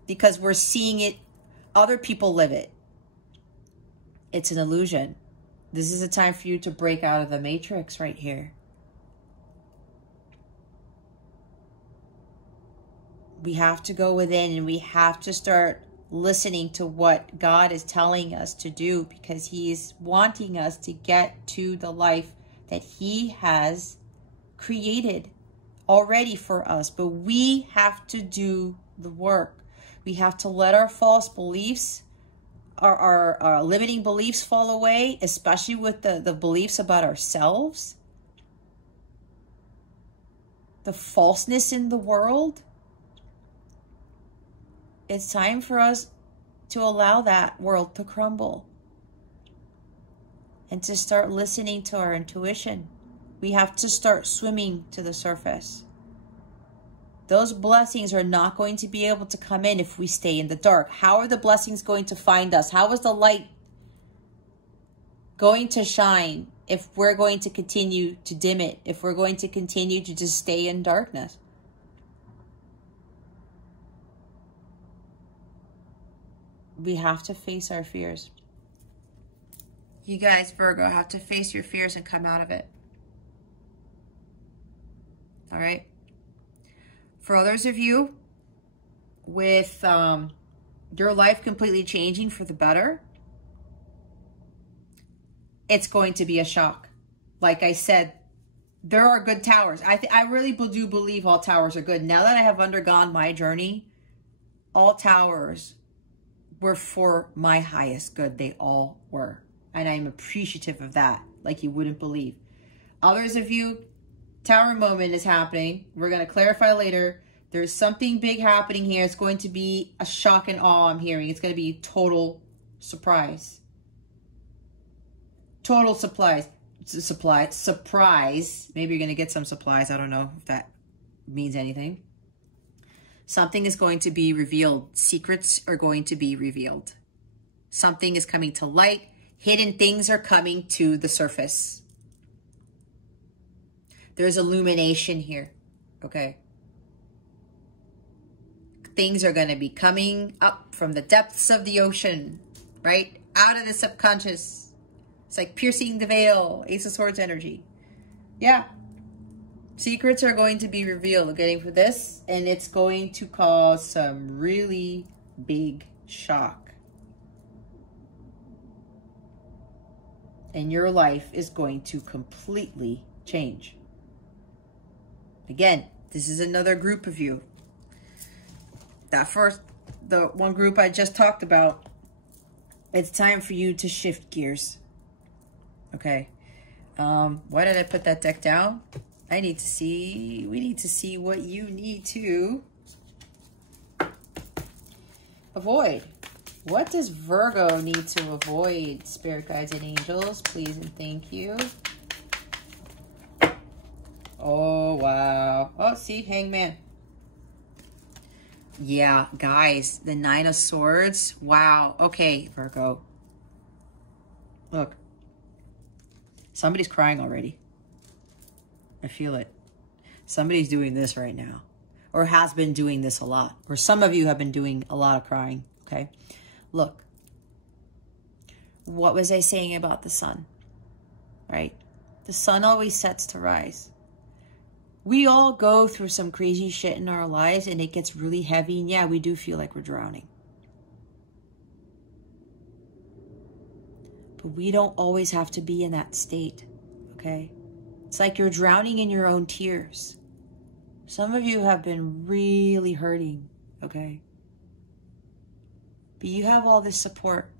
because we're seeing it, other people live it. It's an illusion. This is a time for you to break out of the matrix right here. We have to go within and we have to start listening to what God is telling us to do because He's wanting us to get to the life that He has created already for us. But we have to do the work. We have to let our false beliefs, our limiting beliefs fall away, especially with the beliefs about ourselves. The falseness in the world. It's time for us to allow that world to crumble and to start listening to our intuition. We have to start swimming to the surface. Those blessings are not going to be able to come in if we stay in the dark. How are the blessings going to find us? How is the light going to shine if we're going to continue to dim it? If we're going to continue to just stay in darkness? We have to face our fears. You guys, Virgo, have to face your fears and come out of it. All right? For others of you, with your life completely changing for the better, it's going to be a shock. like I said, there are good towers. I really do believe all towers are good. Now that I have undergone my journey, all towers were for my highest good. They all were. And I'm appreciative of that, like you wouldn't believe. Others of you, tower moment is happening. We're going to clarify later. There's something big happening here. It's going to be a shock and awe I'm hearing. It's going to be total surprise. Total surprise. Maybe you're going to get some supplies. I don't know if that means anything. Something is going to be revealed. Secrets are going to be revealed. Something is coming to light. Hidden things are coming to the surface. There's illumination here. Okay. Things are going to be coming up from the depths of the ocean, right? Out of the subconscious. It's like piercing the veil. Ace of Swords energy. Yeah. Secrets are going to be revealed, getting for this, and it's going to cause some really big shock. And your life is going to completely change. Again, this is another group of you. The one group I just talked about, it's time for you to shift gears. Okay. Why did I put that deck down? We need to see what you need to avoid. What does Virgo need to avoid? Spirit guides and angels, please and thank you. Oh, wow. Oh, see, Hangman. Yeah, guys, the Nine of Swords. Wow. Okay, Virgo. Look. Somebody's crying already. I feel it. Somebody's doing this right now. Or has been doing this a lot. Or some of you have been doing a lot of crying. Okay. Look. What was I saying about the sun? Right? The sun always sets to rise. We all go through some crazy shit in our lives and it gets really heavy. And yeah, we do feel like we're drowning. But we don't always have to be in that state. Okay? It's like you're drowning in your own tears. Some of you have been really hurting, okay? But you have all this support.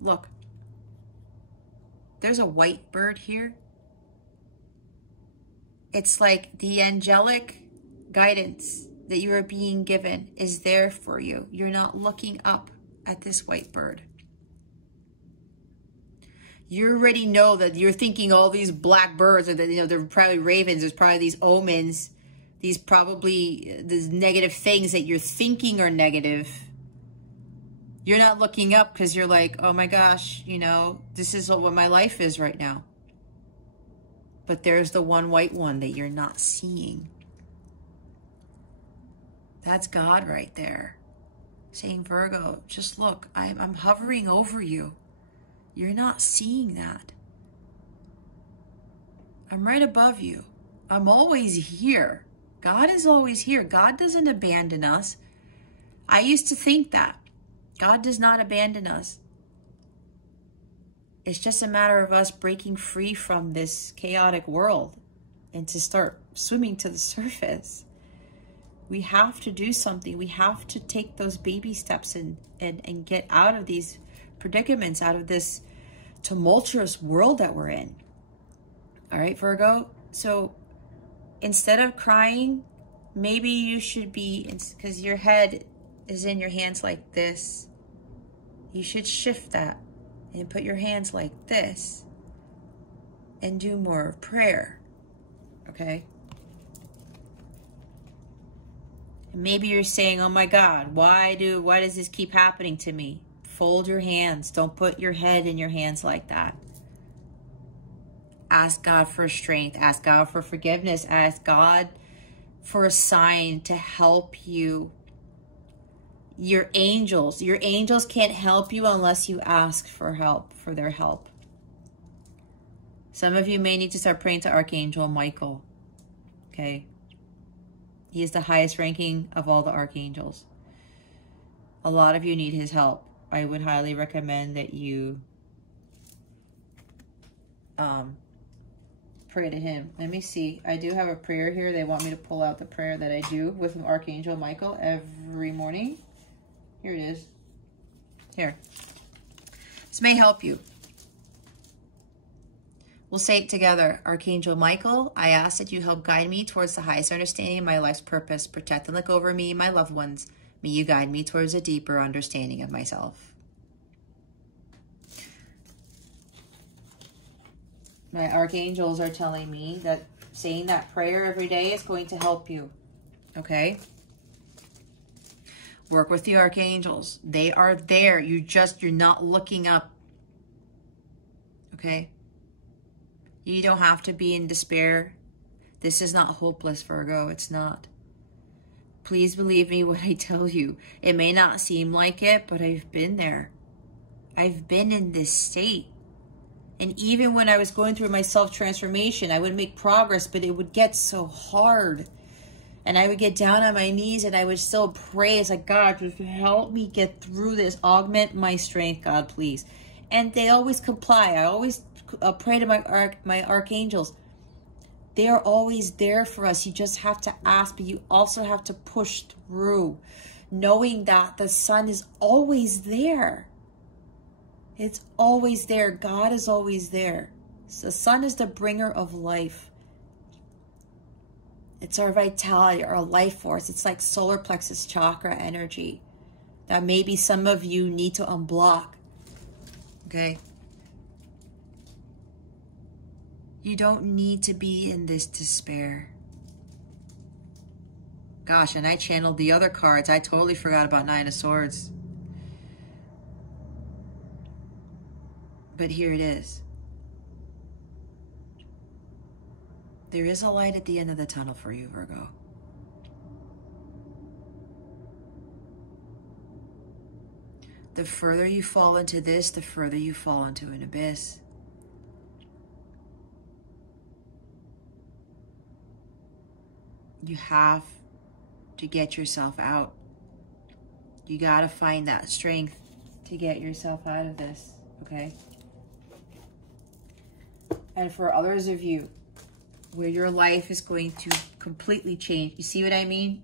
Look, there's a white bird here. It's like the angelic guidance that you are being given is there for you. You're not looking up at this white bird. You already know that you're thinking all these black birds, or that, you know, they're probably ravens. There's probably these omens, these negative things that you're thinking are negative. You're not looking up because you're like, oh my gosh, you know, this is what my life is right now. But there's the one white one that you're not seeing. That's God right there. Saying, Virgo, just look, I'm hovering over you. You're not seeing that. I'm right above you. I'm always here. God is always here. God doesn't abandon us. I used to think that. God does not abandon us. It's just a matter of us breaking free from this chaotic world and to start swimming to the surface. We have to do something. We have to take those baby steps and get out of these predicaments, out of this tumultuous world that we're in. All right, Virgo? So instead of crying, maybe you should be, because your head is in your hands like this, you should shift that and put your hands like this and do more of prayer. Okay? And maybe you're saying, oh my God, why does this keep happening to me? Fold your hands. Don't put your head in your hands like that. Ask God for strength. Ask God for forgiveness. Ask God for a sign to help you. Your angels can't help you unless you ask for help, for their help. Some of you may need to start praying to Archangel Michael. Okay? He is the highest ranking of all the archangels. A lot of you need his help. I would highly recommend that you pray to him. Let me see. I do have a prayer here. They want me to pull out the prayer that I do with Archangel Michael every morning. Here it is. Here. This may help you. We'll say it together. Archangel Michael, I ask that you help guide me towards the highest understanding of my life's purpose. Protect and look over me and my loved ones. May you guide me towards a deeper understanding of myself. My archangels are telling me that saying that prayer every day is going to help you. Okay? Work with the archangels. They are there. You're not looking up. Okay? You don't have to be in despair. This is not hopeless, Virgo. It's not. Please believe me when I tell you. It may not seem like it, but I've been there. I've been in this state. And even when I was going through my self-transformation, I would make progress, but it would get so hard. And I would get down on my knees and I would still pray. It's like, God, just help me get through this. Augment my strength, God, please. And they always comply. I always pray to my archangels. They are always there for us. You just have to ask, but you also have to push through, knowing that the sun is always there. It's always there. God is always there. So the sun is the bringer of life. It's our vitality, our life force. It's like solar plexus chakra energy that maybe some of you need to unblock. Okay? You don't need to be in this despair. Gosh, and I channeled the other cards. I totally forgot about Nine of Swords. But here it is. There is a light at the end of the tunnel for you, Virgo. The further you fall into this, the further you fall into an abyss. You have to get yourself out. You got to find that strength to get yourself out of this, okay? And for others of you, where your life is going to completely change. You see what I mean?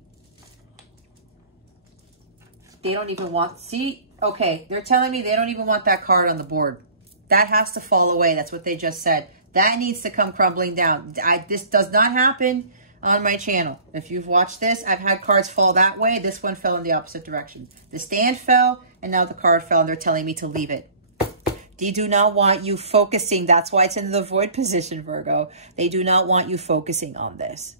They don't even want, see? Okay, they're telling me they don't even want that card on the board. That has to fall away. That's what they just said. That needs to come crumbling down. This does not happen on my channel. If you've watched this, I've had cards fall that way. This one fell in the opposite direction. The stand fell, and now the card fell, and they're telling me to leave it. They do not want you focusing. That's why it's in the void position, Virgo. They do not want you focusing on this.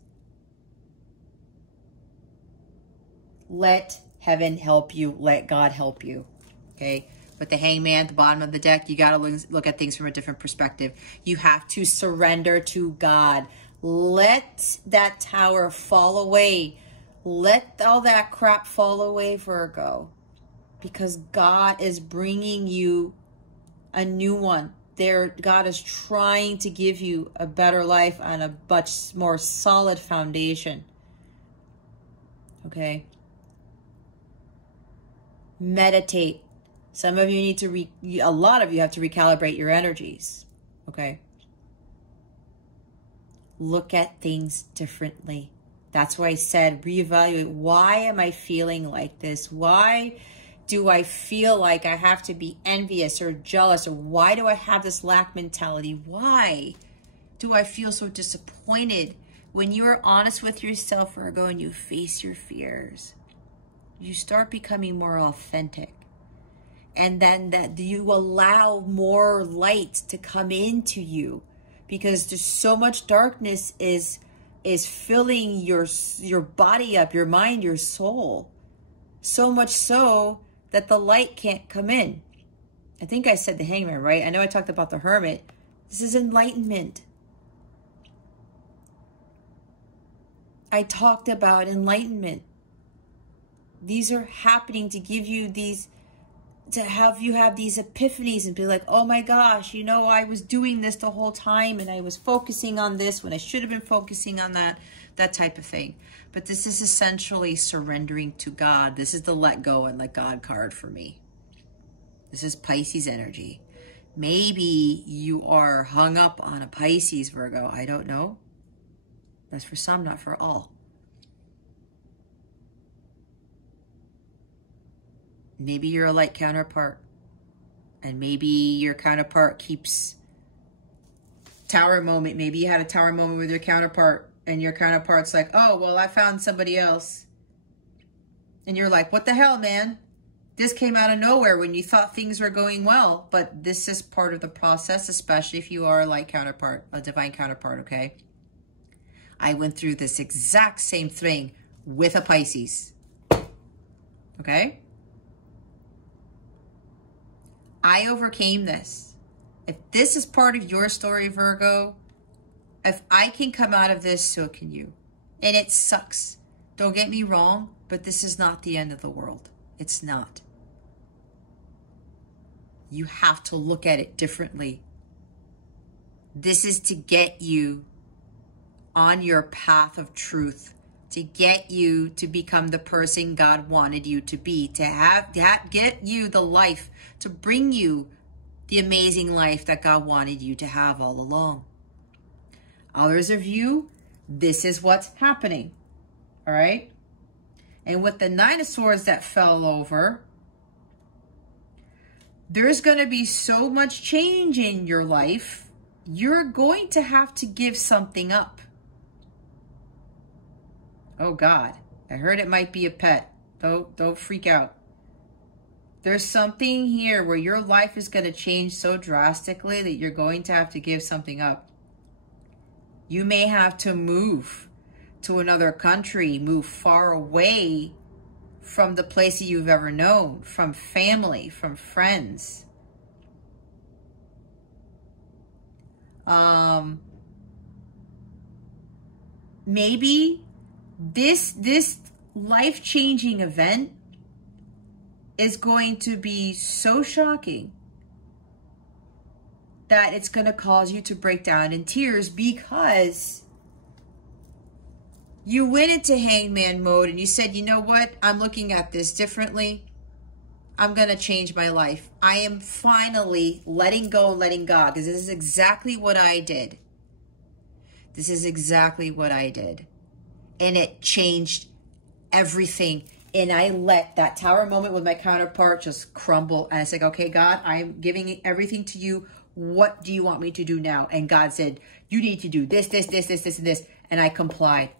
Let heaven help you. Let God help you. Okay? With the Hangman at the bottom of the deck, you got to look at things from a different perspective. You have to surrender to God. Let that tower fall away. Let all that crap fall away, Virgo. Because God is bringing you a new one. God is trying to give you a better life on a much more solid foundation. Okay? Meditate. Some of you need to, a lot of you have to recalibrate your energies. Okay? Look at things differently. That's why I said reevaluate. Why am I feeling like this? Why do I feel like I have to be envious or jealous? Or why do I have this lack mentality? Why do I feel so disappointed? When you are honest with yourself, Virgo, and you face your fears, you start becoming more authentic. And then that you allow more light to come into you, because there's so much darkness is filling your body up, your mind, your soul. So much so that the light can't come in. I think I said the Hangman, right? I know I talked about the Hermit. This is enlightenment. I talked about enlightenment. These are happening to give you these, to have you have these epiphanies and be like, oh my gosh, you know, I was doing this the whole time and I was focusing on this when I should have been focusing on that type of thing. But this is essentially surrendering to God. This is the let go and let God card for me. This is Pisces energy. Maybe you are hung up on a Pisces, Virgo. I don't know. That's for some, not for all. Maybe you're a light counterpart. And maybe your counterpart keeps tower moment. Maybe you had a tower moment with your counterpart. And your counterpart's like, oh, well, I found somebody else. And you're like, what the hell, man? This came out of nowhere when you thought things were going well. But this is part of the process, especially if you are a light counterpart, a divine counterpart, okay? I went through this exact same thing with a Pisces. Okay? I overcame this. If this is part of your story, Virgo, if I can come out of this, so can you. And it sucks. Don't get me wrong, but this is not the end of the world. It's not. You have to look at it differently. This is to get you on your path of truth, to get you to become the person God wanted you to be, to get you the life, to bring you the amazing life that God wanted you to have all along. Others of you, this is what's happening, all right? And with the Nine of Swords that fell over, there's going to be so much change in your life, you're going to have to give something up. Oh God, I heard it might be a pet. Don't freak out. There's something here where your life is going to change so drastically that you're going to have to give something up. You may have to move to another country, move far away from the place that you've ever known, from family, from friends. Maybe this life-changing event is going to be so shocking that it's going to cause you to break down in tears, because you went into hangman mode and you said, you know what? I'm looking at this differently. I'm going to change my life. I am finally letting go and letting God, because this is exactly what I did. This is exactly what I did. And it changed everything. And I let that tower moment with my counterpart just crumble. And I said, okay, God, I'm giving everything to you. What do you want me to do now? And God said, you need to do this, this, this, this, this, and this. And I complied.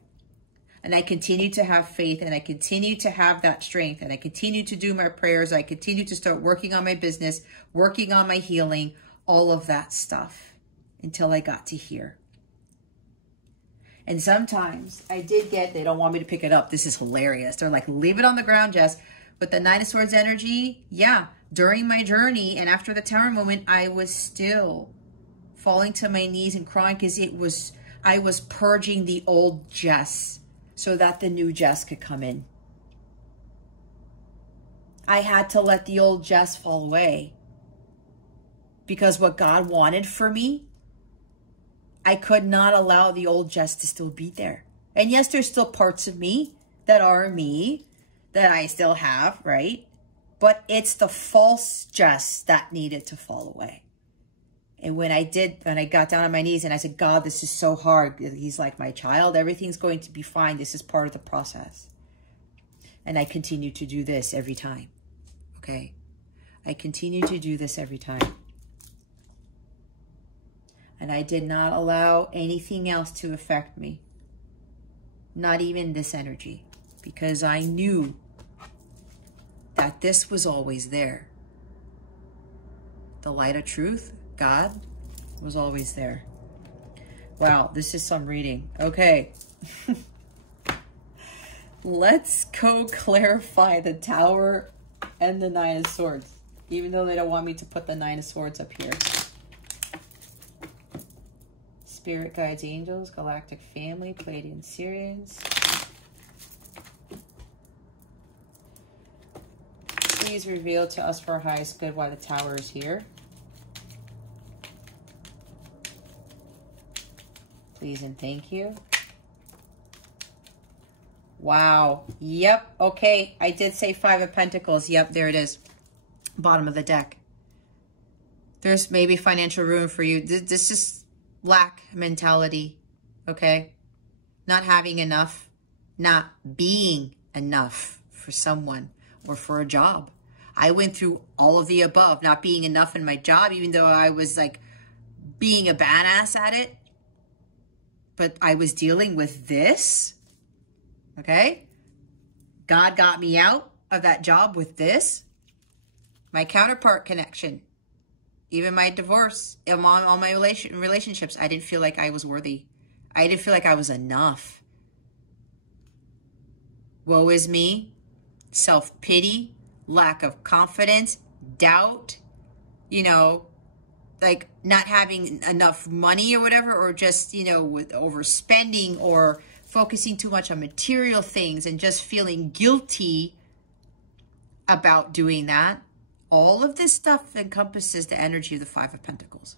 And I continue to have faith, and I continue to have that strength, and I continue to do my prayers. I continue to start working on my business, working on my healing, all of that stuff until I got to here. And sometimes I did get, they don't want me to pick it up. This is hilarious. They're like, leave it on the ground, Jess. With the Nine of Swords energy, yeah, during my journey and after the tower moment, I was still falling to my knees and crying, because I was purging the old Jess so that the new Jess could come in. I had to let the old Jess fall away, because what God wanted for me, I could not allow the old Jess to still be there. And yes, there's still parts of me that are me that I still have, right? But it's the false Jess that needed to fall away. And when I got down on my knees and I said, God, this is so hard. He's like, my child, everything's going to be fine. This is part of the process. And I continue to do this every time. Okay? I continue to do this every time. And I did not allow anything else to affect me. Not even this energy. Because I knew that this was always there. The light of truth, God, was always there. Wow, this is some reading. Okay. Let's go clarify the Tower and the Nine of Swords. Even though they don't want me to put the Nine of Swords up here. Spirit guides, angels, galactic family, Pleiadian Sirians. Please reveal to us for our highest good why the Tower is here. Please and thank you. Wow. Yep. Okay. I did say Five of Pentacles. Yep. There it is. Bottom of the deck. There's maybe financial ruin for you. This is lack mentality, okay? Not having enough, not being enough for someone or for a job. I went through all of the above, not being enough in my job, even though I was like being a badass at it. But I was dealing with this, okay? God got me out of that job with this. My counterpart connection, even my divorce, all my relationships, I didn't feel like I was worthy. I didn't feel like I was enough. Woe is me, self-pity, lack of confidence, doubt, you know, like not having enough money or whatever, or just, you know, with overspending or focusing too much on material things and just feeling guilty about doing that. All of this stuff encompasses the energy of the Five of Pentacles.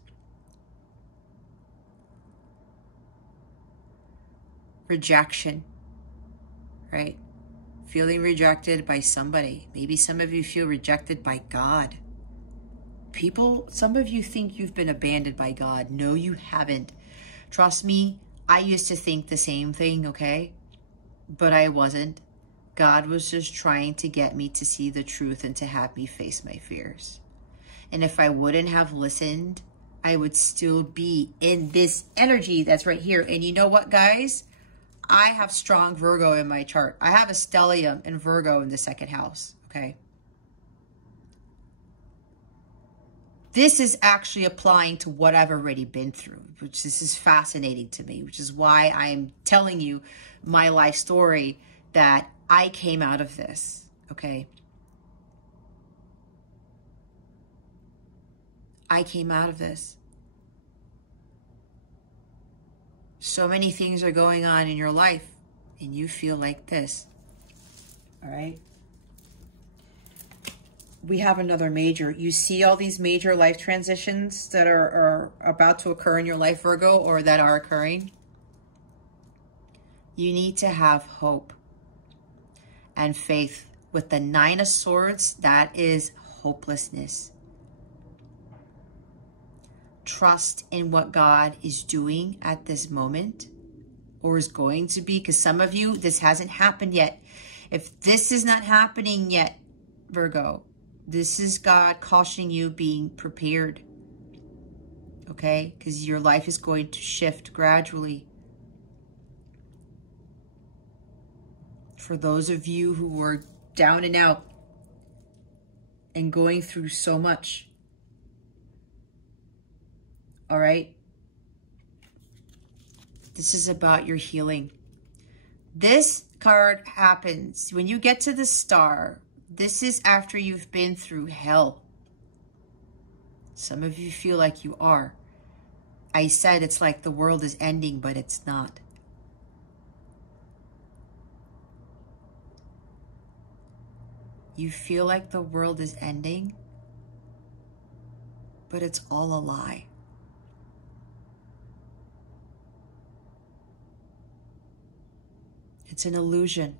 Rejection, right? Feeling rejected by somebody. Maybe some of you feel rejected by God. Some of you think you've been abandoned by God. No, you haven't. Trust me, I used to think the same thing, okay? But I wasn't. God was just trying to get me to see the truth and to have me face my fears. And if I wouldn't have listened, I would still be in this energy that's right here. And you know what, guys? I have strong Virgo in my chart. I have a stellium in Virgo in the second house, okay? This is actually applying to what I've already been through, which this is fascinating to me, which is why I'm telling you my life story, that I came out of this, okay? I came out of this. So many things are going on in your life and you feel like this, all right? We have another major. You see all these major life transitions that are about to occur in your life, Virgo, or that are occurring. You need to have hope and faith. With the Nine of Swords, that is hopelessness. Trust in what God is doing at this moment, or is going to be, because some of you, this hasn't happened yet. If this is not happening yet, Virgo, this is God cautioning you, being prepared, okay? Because your life is going to shift gradually. For those of you who are down and out and going through so much, all right? This is about your healing. This card happens when you get to the Star. This is after you've been through hell. Some of you feel like you are. I said it's like the world is ending, but it's not. You feel like the world is ending, but it's all a lie. It's an illusion,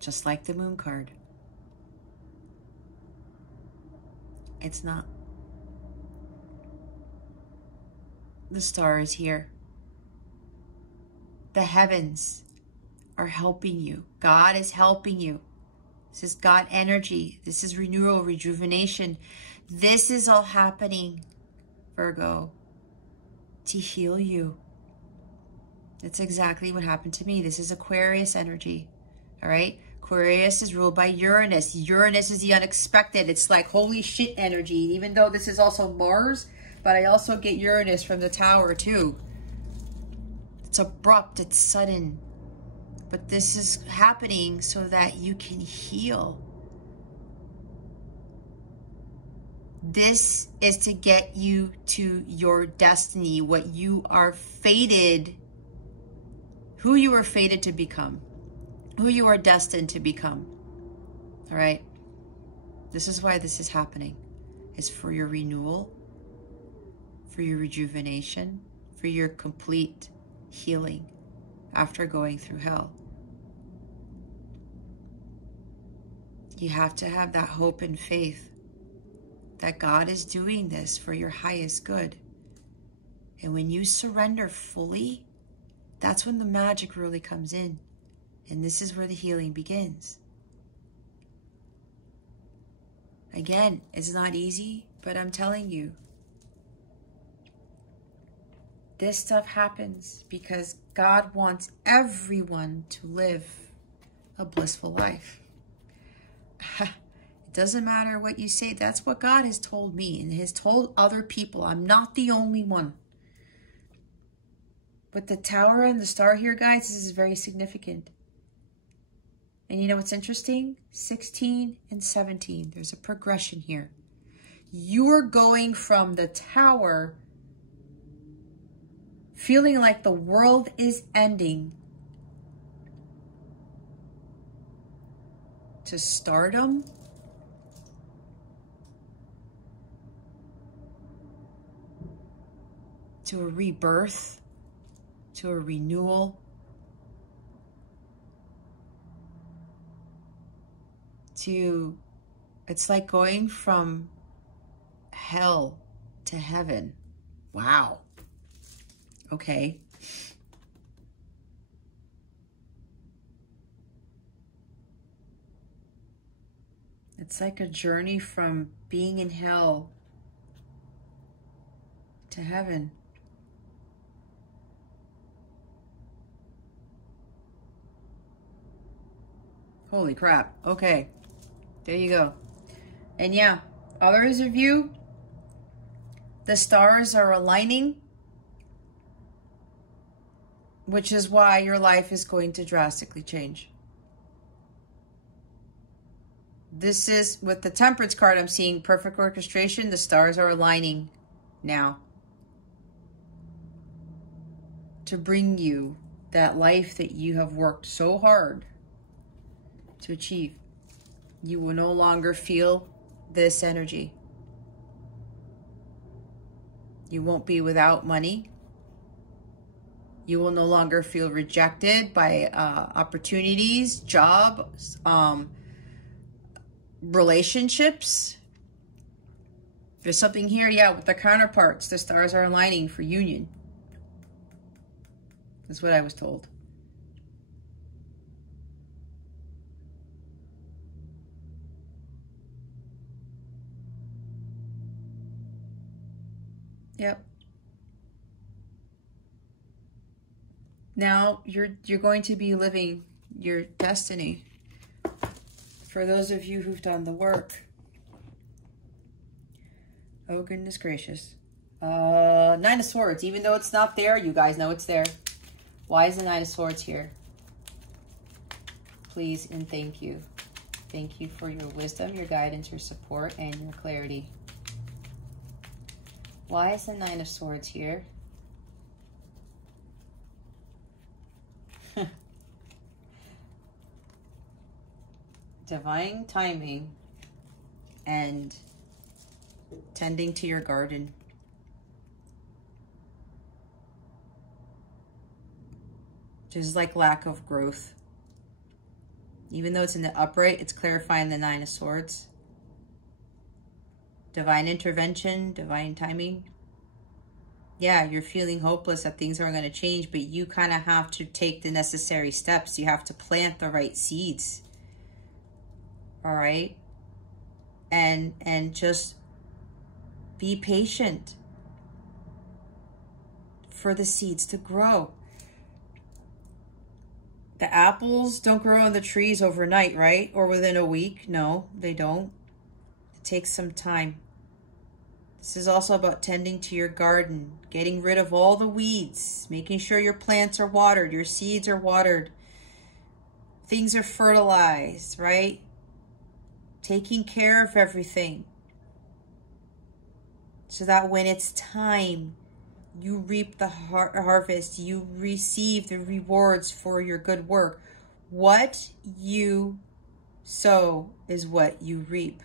just like the Moon card. It's not. The Star is here. The heavens are helping you. God is helping you. This is God energy. This is renewal, rejuvenation. This is all happening, Virgo, to heal you. That's exactly what happened to me. This is Aquarius energy, all right? Aquarius is ruled by Uranus. Uranus is the unexpected. It's like holy shit energy, even though this is also Mars, but I also get Uranus from the Tower too. It's abrupt, it's sudden, but this is happening so that you can heal. This is to get you to your destiny, what you are fated, who you are fated to become, who you are destined to become. All right? This is why this is happening. It's for your renewal, for your rejuvenation, for your complete healing after going through hell. You have to have that hope and faith that God is doing this for your highest good. And when you surrender fully, that's when the magic really comes in. And this is where the healing begins. Again, it's not easy, but I'm telling you, this stuff happens because God wants everyone to live a blissful life. It doesn't matter what you say. That's what God has told me and has told other people. I'm not the only one. But the tower and the star here, guys, this is very significant. And you know what's interesting? 16 and 17. There's a progression here. You're going from the tower, feeling like the world is ending, to stardom, to a rebirth, to a renewal, to, it's like going from hell to heaven. Wow. Okay. It's like a journey from being in hell to heaven. Holy crap. Okay. There you go. And yeah, others of you, the stars are aligning, which is why your life is going to drastically change. This is, with the Temperance card, I'm seeing perfect orchestration. The stars are aligning now to bring you that life that you have worked so hard to achieve. You will no longer feel this energy. You won't be without money. You will no longer feel rejected by opportunities, jobs, relationships. There's something here, yeah, with the counterparts. The stars are aligning for union. That's what I was told. Yep. Now you're going to be living your destiny. For those of you who've done the work. Oh, goodness gracious. Nine of Swords. Even though it's not there, you guys know it's there. Why is the Nine of Swords here? Please and thank you. Thank you for your wisdom, your guidance, your support, and your clarity. Why is the Nine of Swords here? Divine timing and tending to your garden. Just like lack of growth. Even though it's in the upright, it's clarifying the Nine of Swords. Divine intervention, divine timing. Yeah, you're feeling hopeless that things aren't going to change, but you kind of have to take the necessary steps. You have to plant the right seeds. All right? And just be patient for the seeds to grow. The apples don't grow on the trees overnight, right? Or within a week. No, they don't. It takes some time. This is also about tending to your garden, getting rid of all the weeds, making sure your plants are watered, your seeds are watered, things are fertilized, right? Taking care of everything so that when it's time, you reap the harvest, you receive the rewards for your good work. What you sow is what you reap.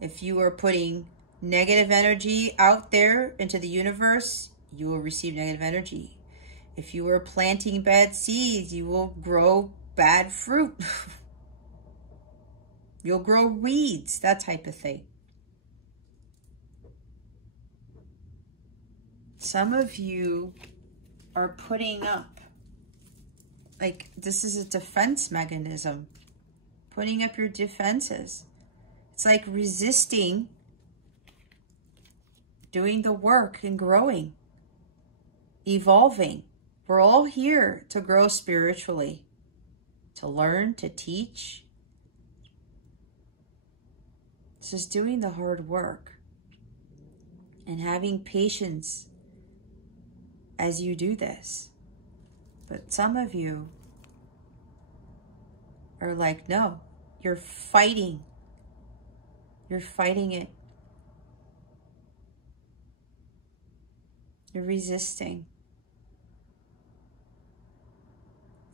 If you are putting negative energy out there into the universe, you will receive negative energy. If you are planting bad seeds, you will grow bad fruit. You'll grow weeds, that type of thing. Some of you are putting up, like, this is a defense mechanism. Putting up your defenses. It's like resisting doing the work and growing, evolving. We're all here to grow spiritually, to learn, to teach. It's just doing the hard work and having patience as you do this. But some of you are like, no, you're fighting. You're fighting it. You're resisting.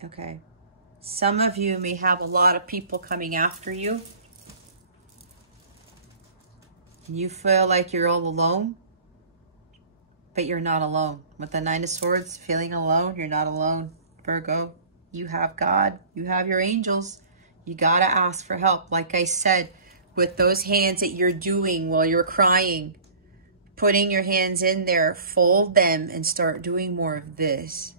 Okay. Some of you may have a lot of people coming after you. You feel like you're all alone, but you're not alone. With the Nine of Swords, feeling alone, you're not alone, Virgo. You have God. You have your angels. You got to ask for help. Like I said, with those hands that you're doing while you're crying, putting your hands in there, fold them and start doing more of this.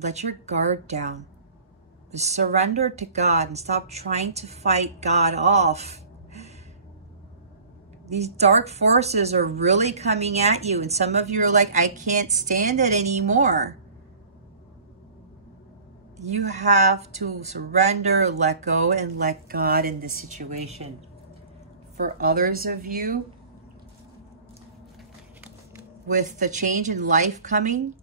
Let your guard down. Just surrender to God and stop trying to fight God off. These dark forces are really coming at you. And some of you are like, I can't stand it anymore. You have to surrender, let go, and let God in this situation. For others of you, with the change in life coming,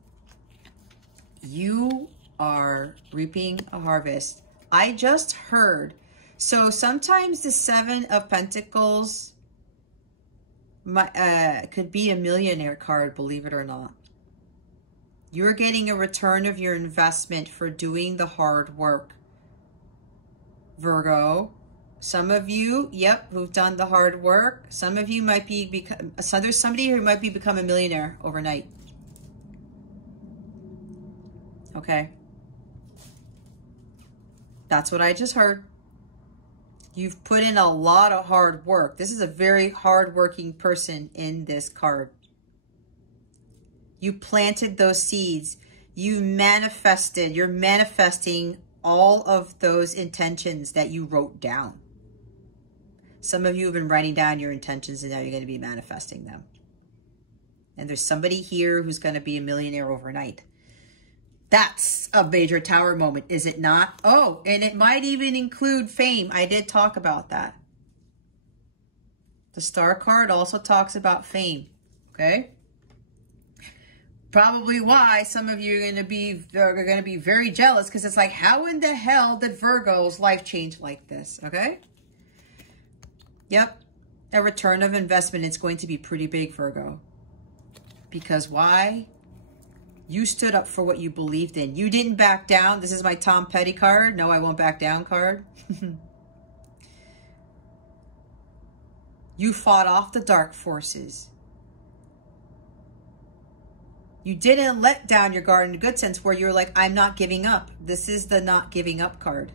you are reaping a harvest. I just heard. So sometimes the Seven of Pentacles could be a millionaire card, believe it or not. You're getting a return of your investment for doing the hard work, Virgo. Some of you, yep, who've done the hard work. Some of you might be, so there's somebody who might become a millionaire overnight. Okay. That's what I just heard. You've put in a lot of hard work. This is a very hard-working person in this card. You planted those seeds. You manifested. You're manifesting all of those intentions that you wrote down. Some of you have been writing down your intentions and now you're going to be manifesting them. And there's somebody here who's going to be a millionaire overnight. That's a major tower moment, is it not? Oh, and it might even include fame. I did talk about that. The Star card also talks about fame, okay? Probably why some of you are going to be very jealous, because it's like, how in the hell did Virgo's life change like this, okay? Yep, a return of investment. It's going to be pretty big, Virgo. Because why? You stood up for what you believed in. You didn't back down. This is my Tom Petty card. No, I won't back down card. You fought off the dark forces. You didn't let down your guard in a good sense where you're like, I'm not giving up. This is the not giving up card.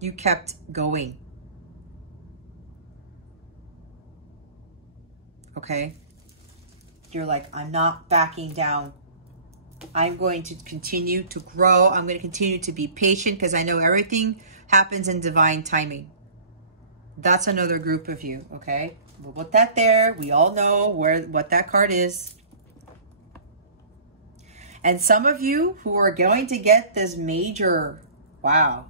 You kept going. Okay? You're like, I'm not backing down. I'm going to continue to grow. I'm going to continue to be patient because I know everything happens in divine timing. That's another group of you, okay? We'll put that there. We all know what that card is. And some of you who are going to get this major, wow,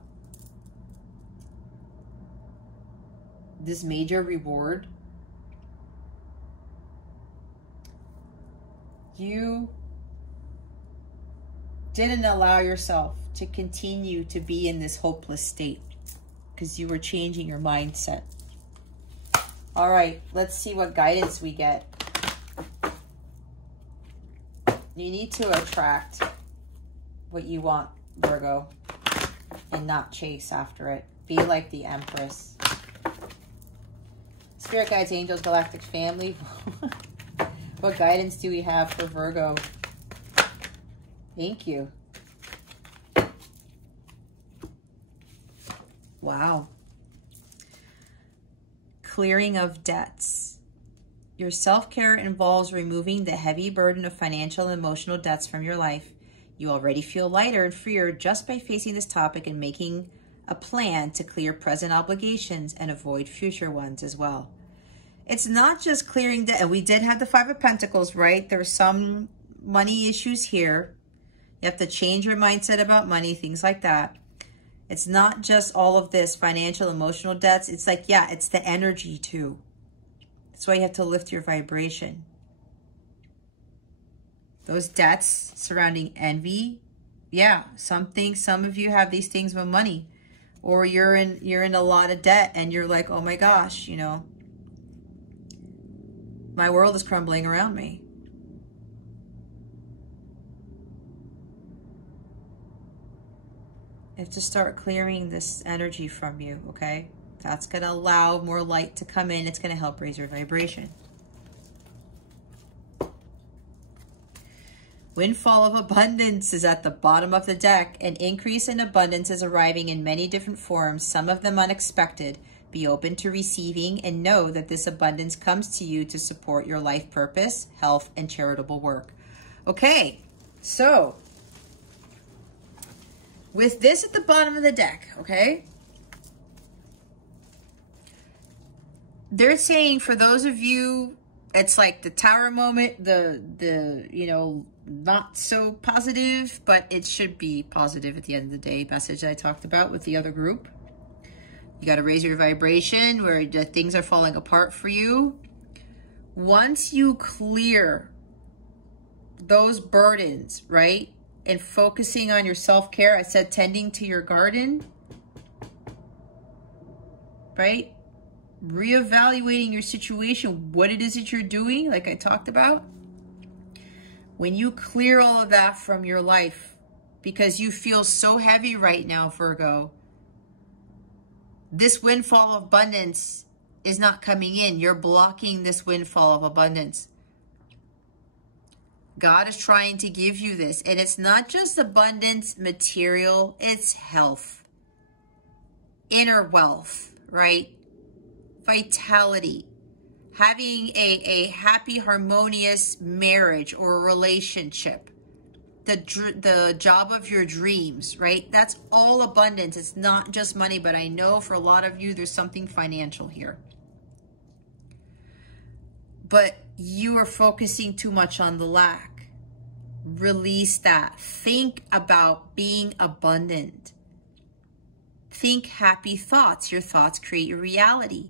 this major reward, you didn't allow yourself to continue to be in this hopeless state because you were changing your mindset. All right, let's see what guidance we get. You need to attract what you want, Virgo, and not chase after it. Be like the Empress. Spirit guides, angels, galactic family. What guidance do we have for Virgo? Thank you. Wow. Clearing of debts. Your self-care involves removing the heavy burden of financial and emotional debts from your life. You already feel lighter and freer just by facing this topic and making a plan to clear present obligations and avoid future ones as well. It's not just clearing debt. And we did have the Five of Pentacles, right? There's some money issues here. You have to change your mindset about money, things like that. It's not just all of this financial, emotional debts. It's like, yeah, it's the energy too. That's why you have to lift your vibration. Those debts surrounding envy. Yeah, some of you have these things with money. Or you're in a lot of debt and you're like, oh my gosh, you know, my world is crumbling around me. You have to start clearing this energy from you, okay? That's going to allow more light to come in. It's going to help raise your vibration. Windfall of abundance is at the bottom of the deck. An increase in abundance is arriving in many different forms, some of them unexpected. Be open to receiving and know that this abundance comes to you to support your life purpose, health, and charitable work. Okay, so with this at the bottom of the deck, okay, they're saying for those of you, it's like the tower moment, the you know, not so positive, but it should be positive at the end of the day message I talked about with the other group. You got to raise your vibration where the things are falling apart for you. Once you clear those burdens, right? And focusing on your self-care. I said tending to your garden, right? Reevaluating your situation, what it is that you're doing, like I talked about. When you clear all of that from your life, because you feel so heavy right now, Virgo, this windfall of abundance is not coming in. You're blocking this windfall of abundance. God is trying to give you this. And it's not just abundance, material, it's health, inner wealth, right? Vitality, having a happy, harmonious marriage or relationship, the job of your dreams, right? That's all abundance. It's not just money, but I know for a lot of you, there's something financial here. But you are focusing too much on the lack. Release that. Think about being abundant. Think happy thoughts. Your thoughts create your reality.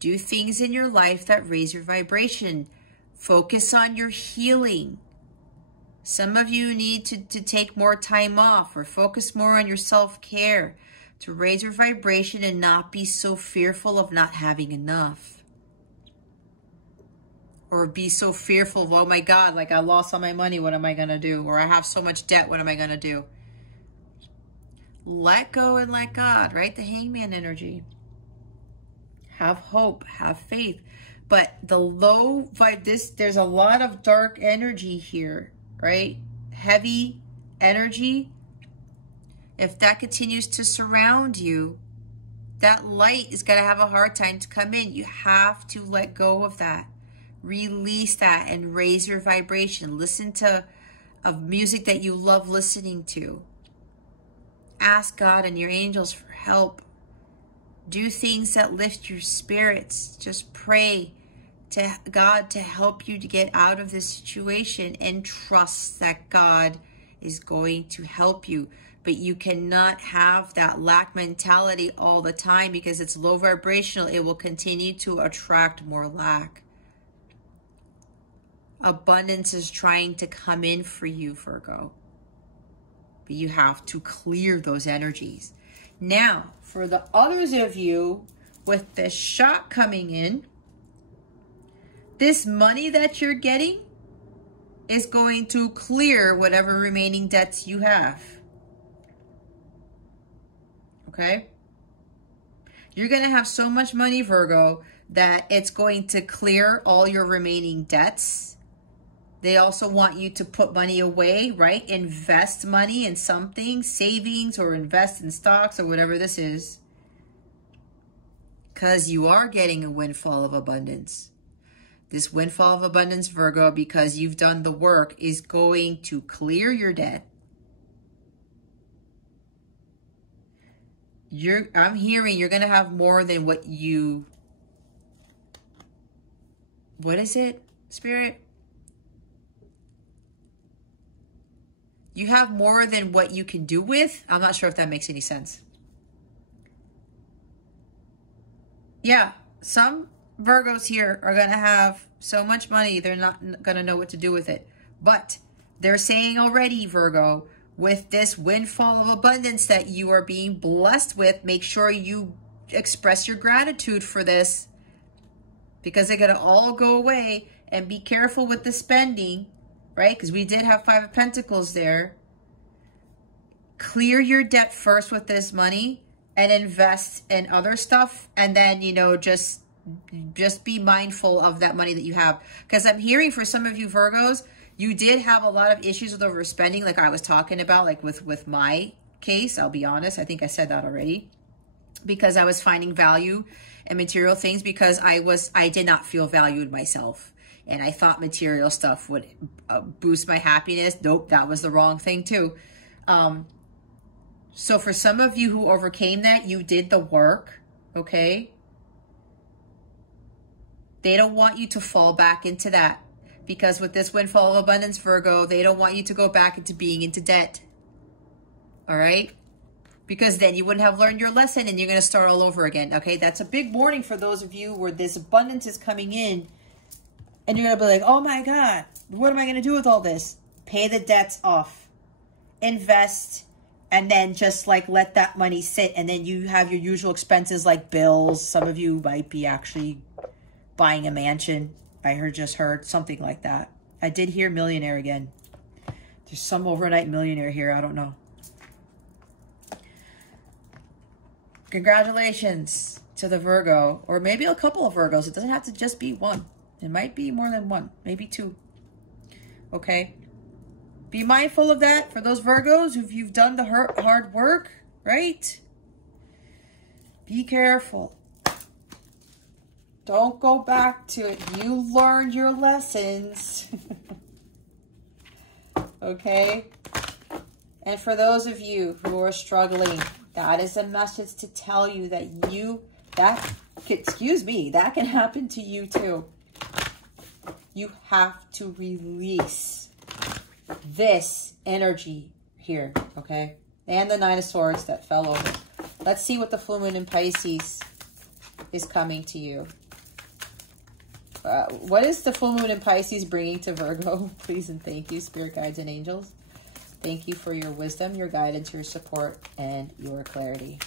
Do things in your life that raise your vibration. Focus on your healing. Some of you need to take more time off or focus more on your self-care to raise your vibration and not be so fearful of not having enough. Or be so fearful of, oh my God, like I lost all my money, what am I going to do? Or I have so much debt, what am I going to do? Let go and let God, right? The hangman energy. Have hope, have faith. But the low vibe, there's a lot of dark energy here, right? Heavy energy. If that continues to surround you, that light is going to have a hard time to come in. You have to let go of that. Release that and raise your vibration. Listen to music that you love listening to. Ask God and your angels for help. Do things that lift your spirits. Just pray to God to help you to get out of this situation and trust that God is going to help you. But you cannot have that lack mentality all the time because it's low vibrational. It will continue to attract more lack. Abundance is trying to come in for you, Virgo. But you have to clear those energies. Now, for the others of you with the shock coming in, this money that you're getting is going to clear whatever remaining debts you have. Okay? You're going to have so much money, Virgo, that it's going to clear all your remaining debts. They also want you to put money away, right? Invest money in something, savings, or invest in stocks or whatever this is. Because you are getting a windfall of abundance. This windfall of abundance, Virgo, because you've done the work, is going to clear your debt. I'm hearing you're going to have more than what you... What is it, Spirit? You have more than what you can do with. I'm not sure if that makes any sense. Yeah, some Virgos here are going to have so much money, they're not going to know what to do with it. But they're saying already, Virgo, with this windfall of abundance that you are being blessed with, make sure you express your gratitude for this, because they're going to all go away. And be careful with the spending, right? Because we did have 5 of Pentacles there. Clear your debt first with this money and invest in other stuff. And then, you know, just be mindful of that money that you have. Because I'm hearing for some of you Virgos, you did have a lot of issues with overspending, like I was talking about, like with my case. I'll be honest, I think I said that already. Because I was finding value in material things because I did not feel valued myself. And I thought material stuff would boost my happiness. Nope, that was the wrong thing too. So for some of you who overcame that, you did the work, okay? They don't want you to fall back into that. Because with this windfall of abundance, Virgo, they don't want you to go back into being into debt. All right? Because then you wouldn't have learned your lesson and you're going to start all over again, okay? That's a big warning for those of you where this abundance is coming in. And you're going to be like, oh my God, what am I going to do with all this? Pay the debts off. Invest. And then just like let that money sit. And then you have your usual expenses like bills. Some of you might be actually buying a mansion. I just heard something like that. I did hear millionaire again. There's some overnight millionaire here. I don't know. Congratulations to the Virgo. Or maybe a couple of Virgos. It doesn't have to just be one. It might be more than one, maybe 2. Okay. Be mindful of that for those Virgos if you've done the hard work, right? Be careful. Don't go back to it. You learned your lessons. Okay? And for those of you who are struggling, that is a message to tell you that that can happen to you too. You have to release this energy here, okay? And the 9 of Swords that fell over. Let's see what the full moon in Pisces is coming to you. What is the full moon in Pisces bringing to Virgo? Please and thank you, spirit guides and angels. Thank you for your wisdom, your guidance, your support, and your clarity.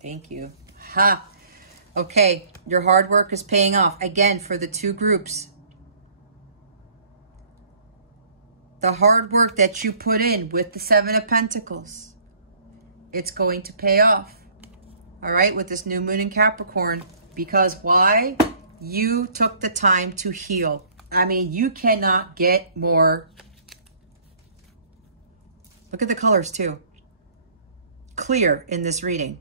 Thank you. Ha. Okay, your hard work is paying off. Again, for the 2 groups. The hard work that you put in with the 7 of Pentacles, it's going to pay off. All right, with this new moon in Capricorn. Because why? You took the time to heal. I mean, you cannot get more. Look at the colors too. Clear in this reading.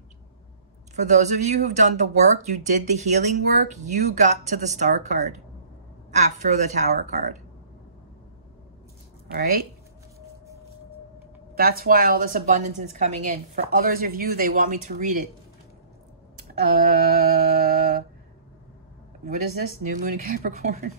For those of you who've done the work, you did the healing work, you got to the Star card after the Tower card. All right? That's why all this abundance is coming in. For others of you, they want me to read it. What is this? New moon in Capricorn.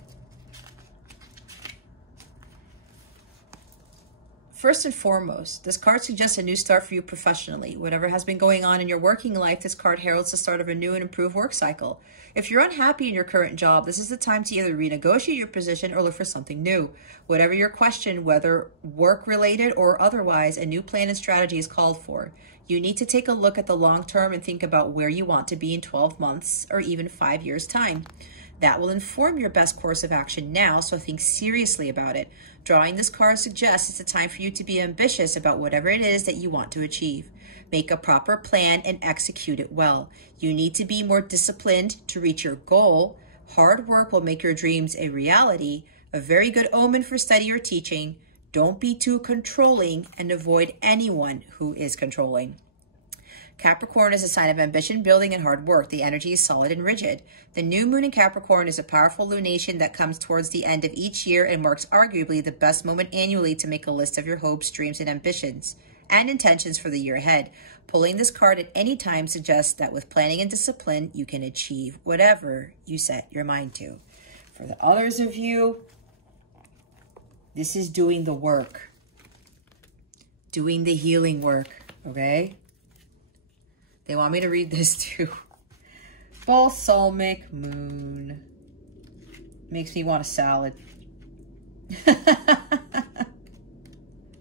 First and foremost, this card suggests a new start for you professionally. Whatever has been going on in your working life, this card heralds the start of a new and improved work cycle. If you're unhappy in your current job, this is the time to either renegotiate your position or look for something new. Whatever your question, whether work-related or otherwise, a new plan and strategy is called for. You need to take a look at the long term and think about where you want to be in 12 months or even 5 years' time. That will inform your best course of action now, so think seriously about it. Drawing this card suggests it's a time for you to be ambitious about whatever it is that you want to achieve. Make a proper plan and execute it well. You need to be more disciplined to reach your goal. Hard work will make your dreams a reality. A very good omen for study or teaching. Don't be too controlling and avoid anyone who is controlling. Capricorn is a sign of ambition, building, and hard work. The energy is solid and rigid. The new moon in Capricorn is a powerful lunation that comes towards the end of each year and marks arguably the best moment annually to make a list of your hopes, dreams, and ambitions and intentions for the year ahead. Pulling this card at any time suggests that with planning and discipline, you can achieve whatever you set your mind to. For the others of you, this is doing the work, doing the healing work, okay? They want me to read this too. Balsamic moon. Makes me want a salad.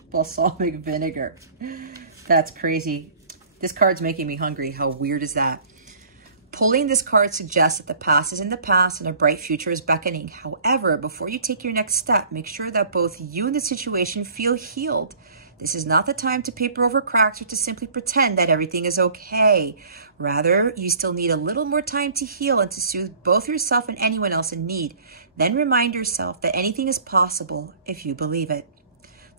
Balsamic vinegar. That's crazy. This card's making me hungry. How weird is that? Pulling this card suggests that the past is in the past and a bright future is beckoning. However, before you take your next step, make sure that both you and the situation feel healed. This is not the time to paper over cracks or to simply pretend that everything is okay. Rather, you still need a little more time to heal and to soothe both yourself and anyone else in need. Then remind yourself that anything is possible if you believe it.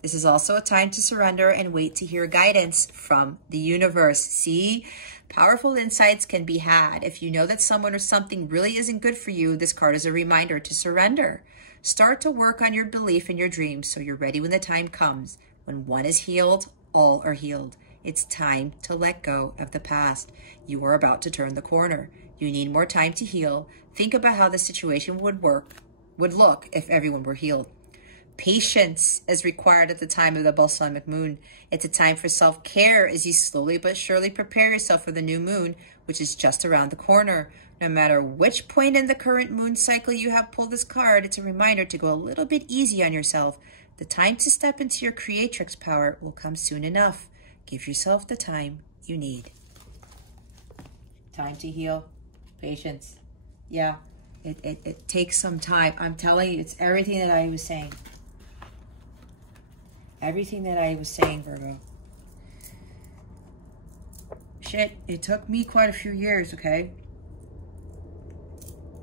This is also a time to surrender and wait to hear guidance from the universe. See, powerful insights can be had. If you know that someone or something really isn't good for you, this card is a reminder to surrender. Start to work on your belief in your dreams so you're ready when the time comes. When one is healed, all are healed. It's time to let go of the past. You are about to turn the corner. You need more time to heal. Think about how the situation would look if everyone were healed. Patience is required at the time of the balsamic moon. It's a time for self-care as you slowly but surely prepare yourself for the new moon, which is just around the corner. No matter which point in the current moon cycle you have pulled this card, it's a reminder to go a little bit easy on yourself. The time to step into your creatrix power will come soon enough. Give yourself the time you need. Time to heal. Patience. Yeah, it takes some time. I'm telling you, it's everything that I was saying. Everything that I was saying, Virgo. Shit, it took me quite a few years, okay?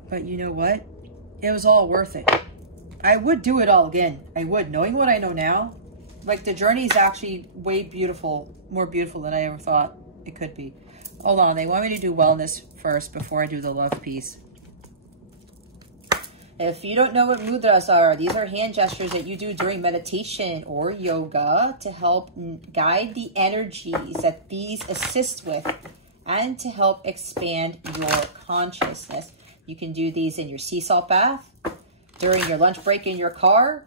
But you know what? It was all worth it. I would do it all again. I would. Knowing what I know now, like the journey is actually way beautiful, more beautiful than I ever thought it could be. Hold on, they want me to do wellness first before I do the love piece. If you don't know what mudras are, these are hand gestures that you do during meditation or yoga to help guide the energies that these assist with and to help expand your consciousness. You can do these in your sea salt bath, during your lunch break in your car,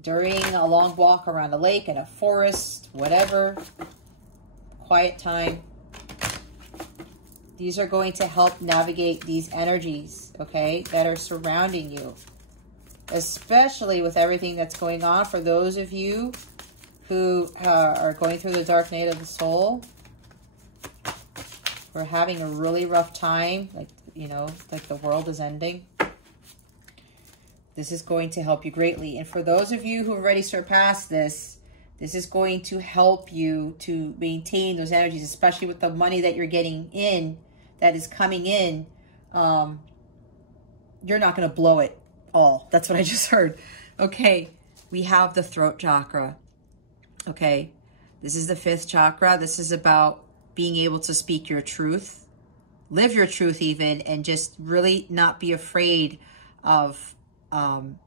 during a long walk around a lake, in a forest, whatever, quiet time. These are going to help navigate these energies, okay, that are surrounding you, especially with everything that's going on for those of you who are going through the dark night of the soul. We're having a really rough time, like, you know, like the world is ending. This is going to help you greatly. And for those of you who already surpassed this, this is going to help you to maintain those energies, especially with the money that you're getting in, that is coming in. You're not going to blow it all. That's what I just heard. Okay, we have the throat chakra. Okay, this is the 5th chakra. This is about being able to speak your truth, live your truth even, and just really not be afraid of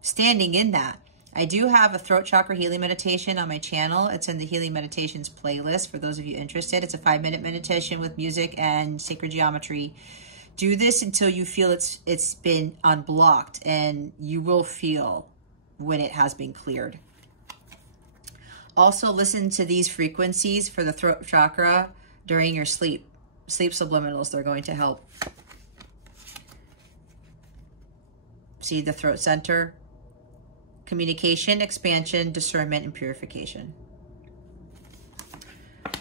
standing in that. I do have a throat chakra healing meditation on my channel. It's in the healing meditations playlist for those of you interested. It's a 5-minute meditation with music and sacred geometry. Do this until you feel it's been unblocked, and you will feel when it has been cleared. Also, listen to these frequencies for the throat chakra during your sleep. Sleep subliminals, they're going to help. See the throat center? Communication, expansion, discernment, and purification.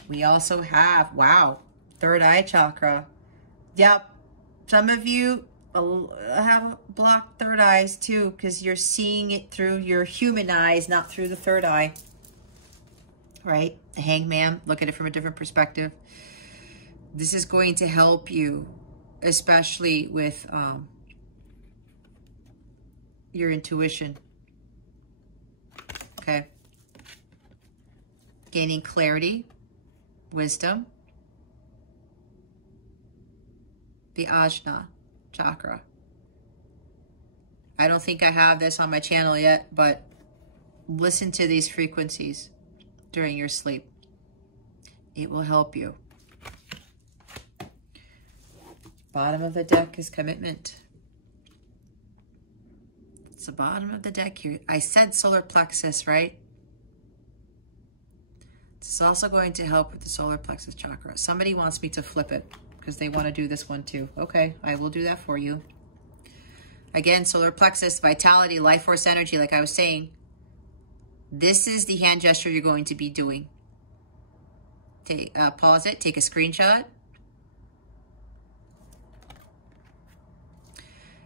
We also have, wow, 3rd eye chakra. Yep, some of you, have blocked third eyes too, because you're seeing it through your human eyes, not through the third eye. Right? The Hangman, look at it from a different perspective. This is going to help you, especially with your intuition. Okay? Gaining clarity, wisdom. The Ajna chakra. I don't think I have this on my channel yet, but listen to these frequencies during your sleep. It will help you. Bottom of the deck is commitment. It's the bottom of the deck here. I said solar plexus, right? This is also going to help with the solar plexus chakra. Somebody wants me to flip it because they want to do this one too. Okay, I will do that for you. Again, solar plexus, vitality, life force energy, like I was saying. This is the hand gesture you're going to be doing. Pause it, take a screenshot.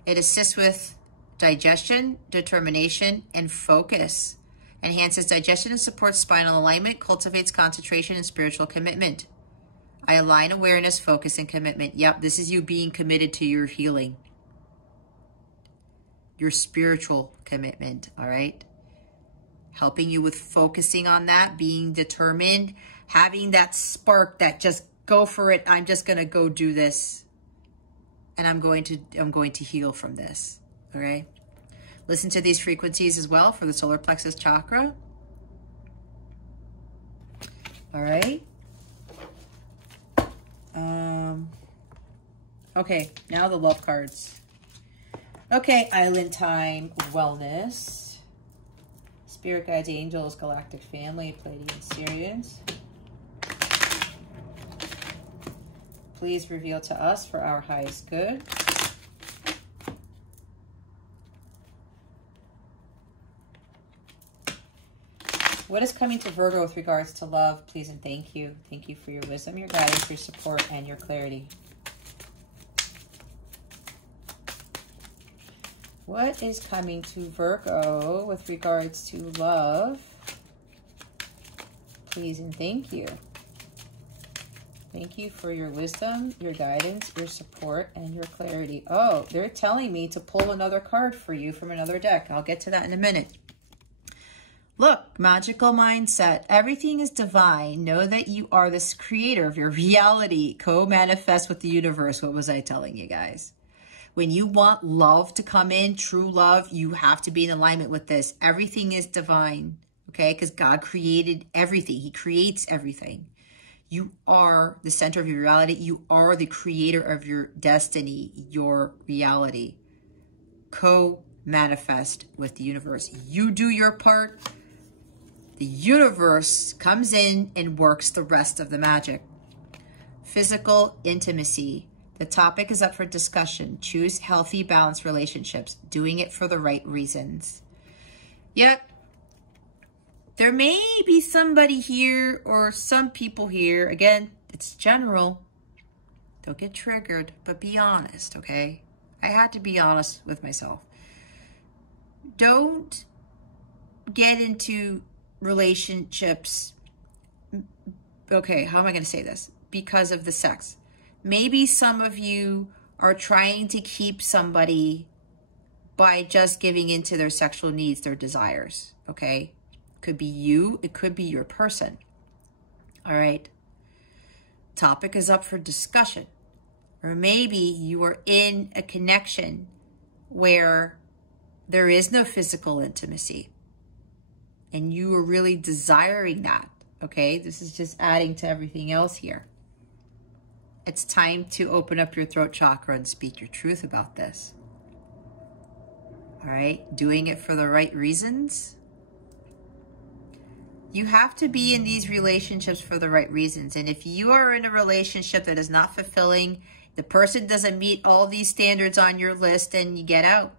It assists with digestion, determination, and focus. Enhances digestion and supports spinal alignment, cultivates concentration and spiritual commitment. I align awareness, focus, and commitment. Yep, this is you being committed to your healing. Your spiritual commitment, all right? Helping you with focusing on that, being determined, having that spark that just go for it. I'm just going to go do this. And I'm going to heal from this, okay? Listen to these frequencies as well for the solar plexus chakra. All right. Okay, now the love cards. Okay, Island Time, Wellness, Spirit Guides, Angels, Galactic Family, Pleiadian Sirians. Please reveal to us for our highest good. What is coming to Virgo with regards to love, please and thank you. Thank you for your wisdom, your guidance, your support, and your clarity. What is coming to Virgo with regards to love, please and thank you. Thank you for your wisdom, your guidance, your support, and your clarity. Oh, they're telling me to pull another card for you from another deck. I'll get to that in a minute. Look, magical mindset. Everything is divine. Know that you are this creator of your reality. Co-manifest with the universe. What was I telling you guys? When you want love to come in, true love, you have to be in alignment with this. Everything is divine, okay? Because God created everything. He creates everything. You are the center of your reality. You are the creator of your destiny, your reality. Co-manifest with the universe. You do your part. The universe comes in and works the rest of the magic. Physical intimacy. The topic is up for discussion. Choose healthy, balanced relationships. Doing it for the right reasons. Yep. There may be somebody here or some people here. Again, it's general. Don't get triggered, but be honest, okay? I had to be honest with myself. Don't get into relationships. Okay, how am I going to say this? Because of the sex. Maybe some of you are trying to keep somebody by just giving into their sexual needs, their desires, okay? Could be you, it could be your person. All right. Topic is up for discussion. Or maybe you are in a connection where there is no physical intimacy and you are really desiring that, okay? This is just adding to everything else here. It's time to open up your throat chakra and speak your truth about this. All right? Doing it for the right reasons. You have to be in these relationships for the right reasons. And if you are in a relationship that is not fulfilling, the person doesn't meet all these standards on your list, then you get out.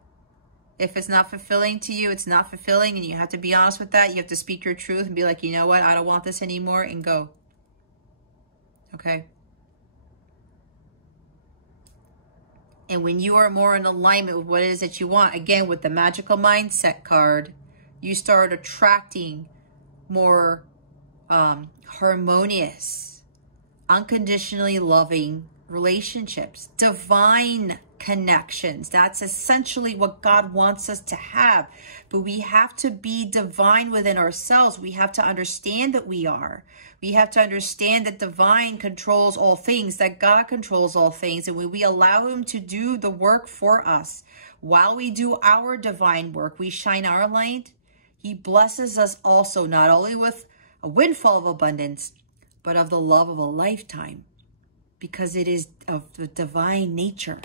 If it's not fulfilling to you, it's not fulfilling, and you have to be honest with that. You have to speak your truth and be like, you know what? I don't want this anymore, and go. Okay? And when you are more in alignment with what it is that you want, again, with the magical mindset card, you start attracting more harmonious, unconditionally loving relationships, divine connections. That's essentially what God wants us to have. But we have to be divine within ourselves. We have to understand that we are. We have to understand that divine controls all things, that God controls all things. And when we allow him to do the work for us, while we do our divine work, we shine our light. He blesses us also, not only with a windfall of abundance, but of the love of a lifetime, because it is of the divine nature.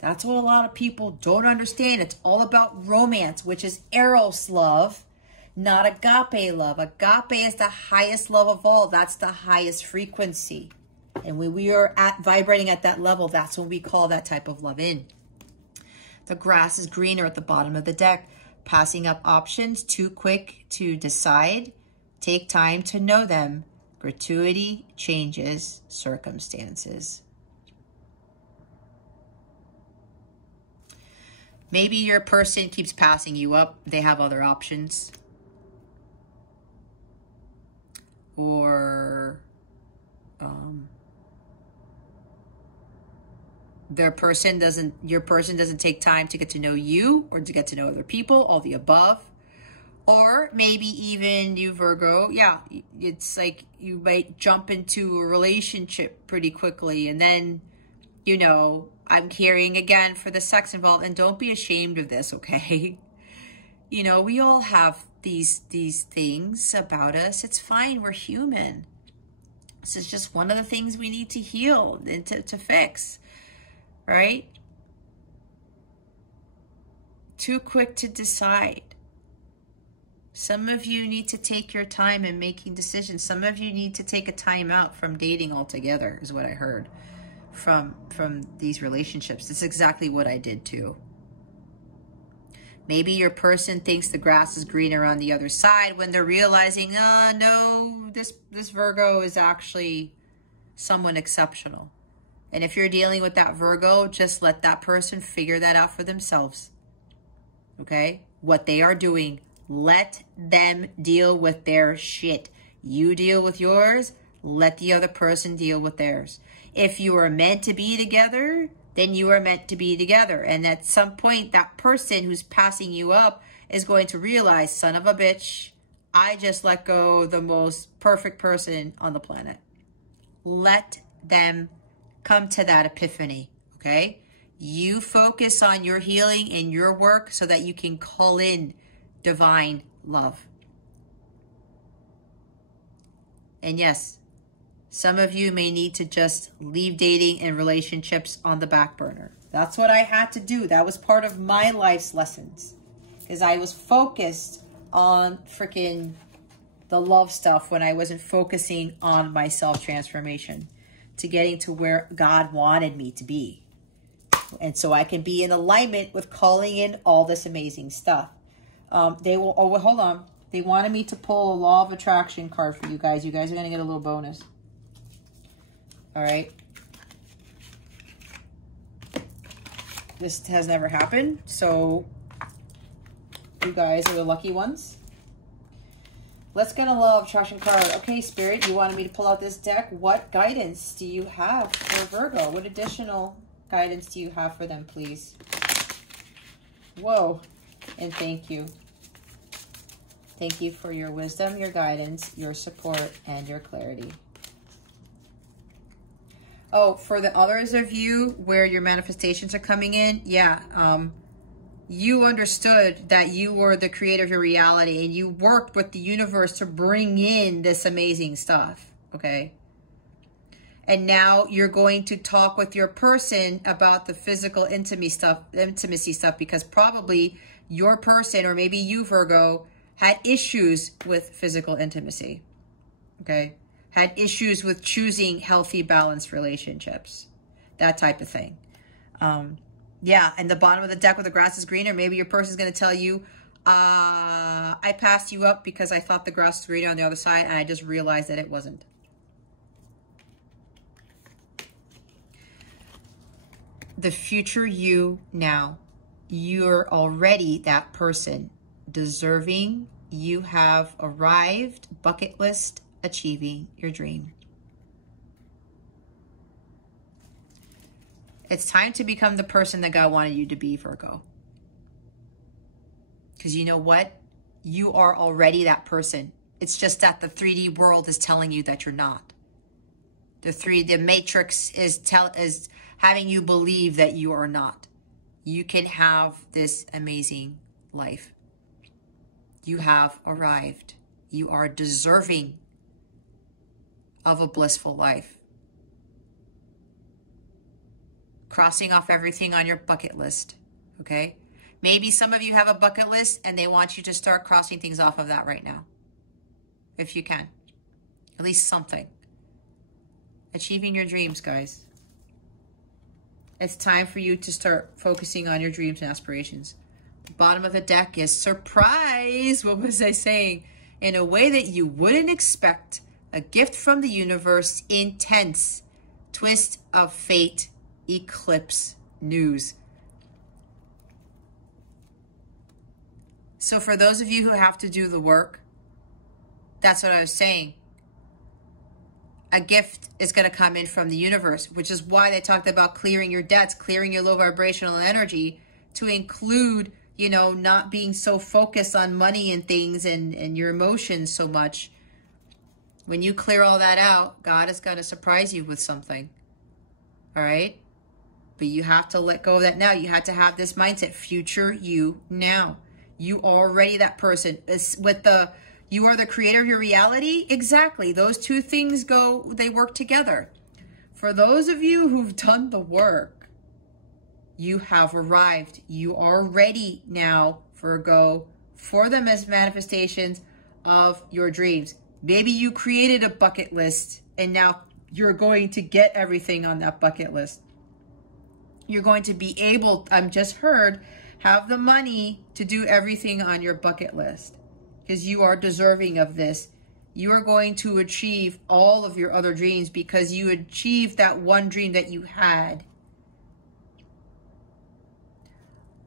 That's what a lot of people don't understand. It's all about romance, which is eros love, not agape love. Agape is the highest love of all. That's the highest frequency. And when we are vibrating at that level, that's when we call that type of love in. The grass is greener at the bottom of the deck. Passing up options, too quick to decide. Take time to know them. Gratuity changes circumstances. Maybe your person keeps passing you up. They have other options. Or your person doesn't take time to get to know you or to get to know other people, all the above. Or maybe even you, Virgo, yeah, it's like you might jump into a relationship pretty quickly. And then, you know, I'm hearing again for the sex involved, and don't be ashamed of this, okay? You know, we all have these things about us. It's fine. We're human. This is just one of the things we need to heal and to fix, right? Too quick to decide. Some of you need to take your time in making decisions. Some of you need to take a time out from dating altogether, is what I heard from these relationships. That's exactly what I did too. Maybe your person thinks the grass is greener on the other side when they're realizing, no, this Virgo is actually someone exceptional. And if you're dealing with that Virgo, just let that person figure that out for themselves. Okay? What they are doing, let them deal with their shit. You deal with yours, let the other person deal with theirs. If you are meant to be together, then you are meant to be together. And at some point, that person who's passing you up is going to realize, son of a bitch, I just let go of the most perfect person on the planet. Let them come to that epiphany, okay? You focus on your healing and your work so that you can call in divine love. And yes, some of you may need to just leave dating and relationships on the back burner. That's what I had to do. That was part of my life's lessons, because I was focused on freaking the love stuff when I wasn't focusing on my self-transformation to getting to where God wanted me to be. And so I can be in alignment with calling in all this amazing stuff. They will, oh, well, hold on. They wanted me to pull a law of attraction card for you guys. You guys are going to get a little bonus. All right. This has never happened. So you guys are the lucky ones. Let's get a law of attraction card. Okay, Spirit, you wanted me to pull out this deck. What guidance do you have for Virgo? What additional guidance do you have for them, please? Whoa. And thank you. Thank you for your wisdom, your guidance, your support, and your clarity. Oh, for the others of you where your manifestations are coming in, yeah, you understood that you were the creator of your reality and you worked with the universe to bring in this amazing stuff, okay? And now you're going to talk with your person about the physical intimacy stuff, because probably your person, or maybe you, Virgo, had issues with physical intimacy, okay? Had issues with choosing healthy, balanced relationships, that type of thing. Yeah, and the bottom of the deck with the grass is greener. Maybe your person's going to tell you, I passed you up because I thought the grass was greener on the other side, and I just realized that it wasn't. the future you now. You're already that person, deserving. You have arrived, bucket list, achieving your dream. It's time to become the person that God wanted you to be, Virgo. Because you know what? You are already that person. It's just that the 3D world is telling you that you're not. The matrix is having you believe that you are not. You can have this amazing life. You have arrived. You are deserving of a blissful life. Crossing off everything on your bucket list, okay? Maybe some of you have a bucket list and they want you to start crossing things off of that right now. If you can. At least something. Achieving your dreams, guys. It's time for you to start focusing on your dreams and aspirations. The bottom of the deck is surprise. What was I saying? In a way that you wouldn't expect. A gift from the universe. Intense. Twist of fate. Eclipse news. So for those of you who have to do the work, that's what I was saying. A gift is going to come in from the universe, which is why they talked about clearing your debts, clearing your low vibrational energy, to include, you know, not being so focused on money and things and your emotions so much. When you clear all that out, God is going to surprise you with something. All right? But you have to let go of that now. You have to have this mindset, future you now. You are already that person. It's with you are the creator of your reality. Exactly. Those two things they work together. For those of you who've done the work, you have arrived. You are ready now, Virgo, for them as manifestations of your dreams. Maybe you created a bucket list and now you're going to get everything on that bucket list. You're going to be able, I've just heard, have the money to do everything on your bucket list because you are deserving of this. You are going to achieve all of your other dreams because you achieved that one dream that you had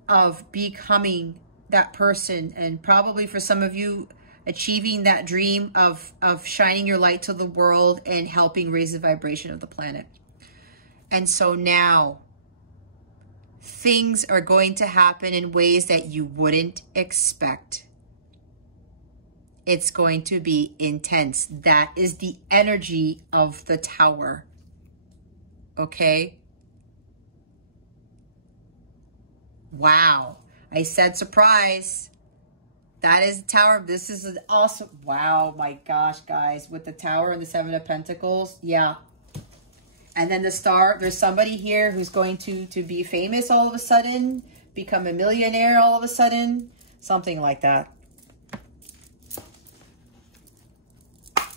of becoming that person. And probably for some of you, achieving that dream of shining your light to the world and helping raise the vibration of the planet. And so now, things are going to happen in ways that you wouldn't expect. It's going to be intense. That is the energy of the tower. Okay? Wow. I said surprise. That is the tower. This is an awesome. Wow, my gosh, guys. With the tower and the Seven of Pentacles. Yeah. And then the star, there's somebody here who's going to be famous all of a sudden, become a millionaire all of a sudden, something like that.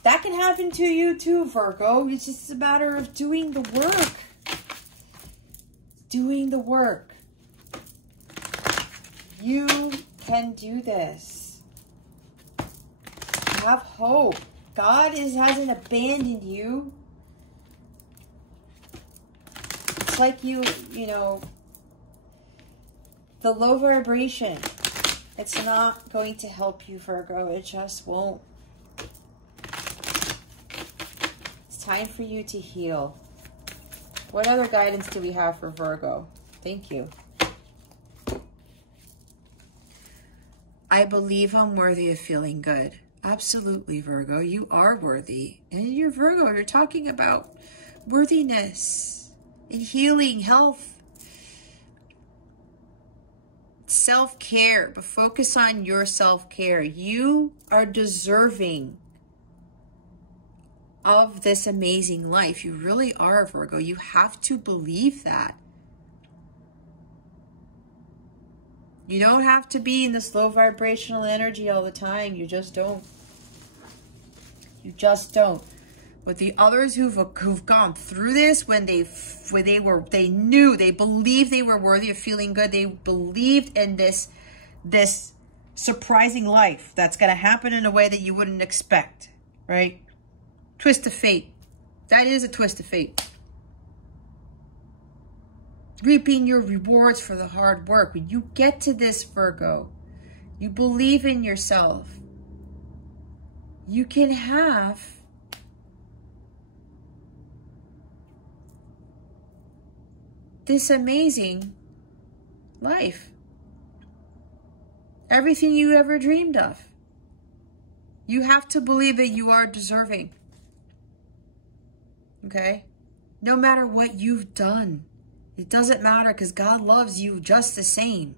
That can happen to you too, Virgo. It's just a matter of doing the work. Doing the work. You can do this. Have hope. God hasn't abandoned you. It's like you know, the low vibration. It's not going to help you, Virgo. It just won't. It's time for you to heal. What other guidance do we have for Virgo? Thank you. I believe I'm worthy of feeling good. Absolutely, Virgo. You are worthy. And you're Virgo. You're talking about worthiness and healing, health, self-care. But focus on your self-care. You are deserving of this amazing life. You really are, Virgo. You have to believe that. You don't have to be in this low vibrational energy all the time. You just don't. You just don't. But the others who've gone through this, when they knew, they believed they were worthy of feeling good. They believed in this surprising life that's going to happen in a way that you wouldn't expect, right? Twist of fate. That is a twist of fate. reaping your rewards for the hard work. When you get to this, Virgo, you believe in yourself, you can have this amazing life. Everything you ever dreamed of. You have to believe that you are deserving. Okay? No matter what you've done. It doesn't matter because God loves you just the same.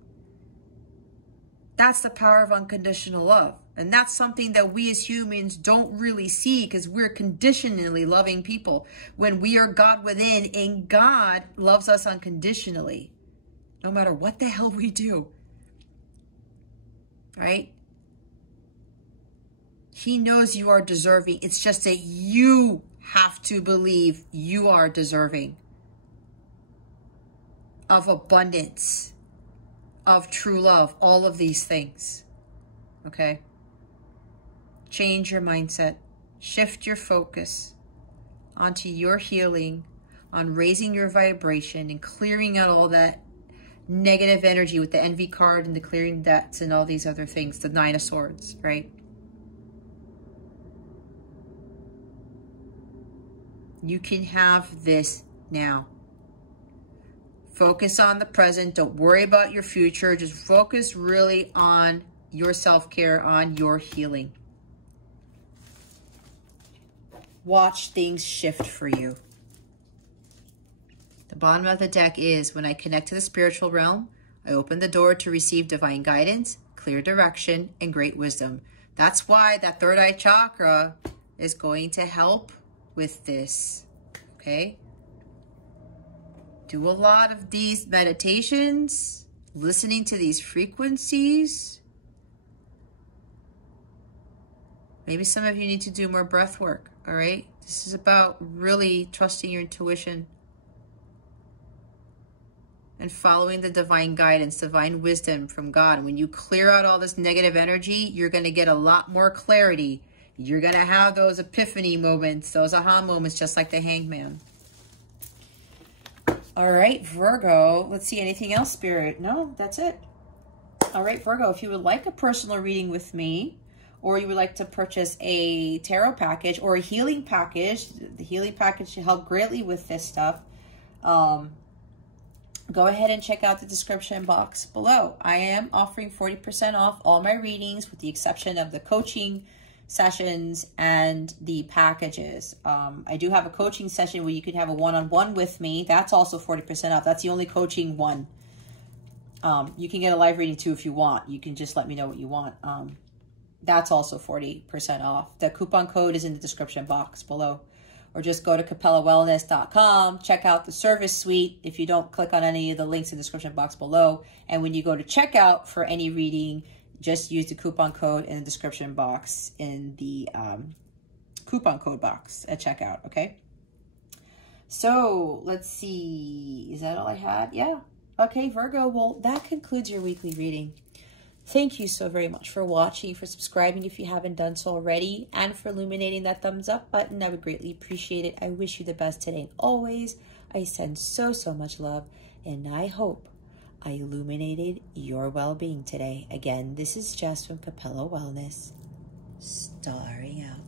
That's the power of unconditional love. And that's something that we as humans don't really see because we're conditionally loving people when we are God within and God loves us unconditionally. No matter what the hell we do. Right? He knows you are deserving. It's just that you have to believe you are deserving of abundance, of true love, all of these things. Okay? Change your mindset. Shift your focus onto your healing, on raising your vibration and clearing out all that negative energy with the envy card and the clearing debts and all these other things, the Nine of Swords, right? You can have this now. Focus on the present. Don't worry about your future. Just focus really on your self-care, on your healing. Watch things shift for you. The bottom of the deck is, when I connect to the spiritual realm, I open the door to receive divine guidance, clear direction, and great wisdom. That's why that third eye chakra is going to help with this, okay? Do a lot of these meditations, listening to these frequencies. Maybe some of you need to do more breath work, all right? This is about really trusting your intuition and following the divine guidance, divine wisdom from God. And when you clear out all this negative energy, you're going to get a lot more clarity. You're going to have those epiphany moments, those aha moments, just like the Hangman. All right, Virgo. Let's see, anything else, Spirit? No, that's it. All right, Virgo, if you would like a personal reading with me, or you would like to purchase a tarot package or a healing package, the healing package should help greatly with this stuff. Go ahead and check out the description box below. I am offering 40% off all my readings with the exception of the coaching sessions and the packages. I do have a coaching session where you can have a one-on-one with me. That's also 40% off. That's the only coaching one. You can get a live reading too if you want. You can just let me know what you want. That's also 40% off. The coupon code is in the description box below. Or just go to capellawellness.com, check out the service suite if you don't click on any of the links in the description box below. And when you go to checkout for any reading, just use the coupon code in the description box in the coupon code box at checkout, okay? So, let's see. Is that all I had? Yeah. Okay, Virgo. Well, that concludes your weekly reading. Thank you so very much for watching, for subscribing if you haven't done so already, and for illuminating that thumbs up button. I would greatly appreciate it. I wish you the best today and always. I send so much love, and I hope I illuminated your well-being today. Again, this is Jess from Capella Wellness, starring out.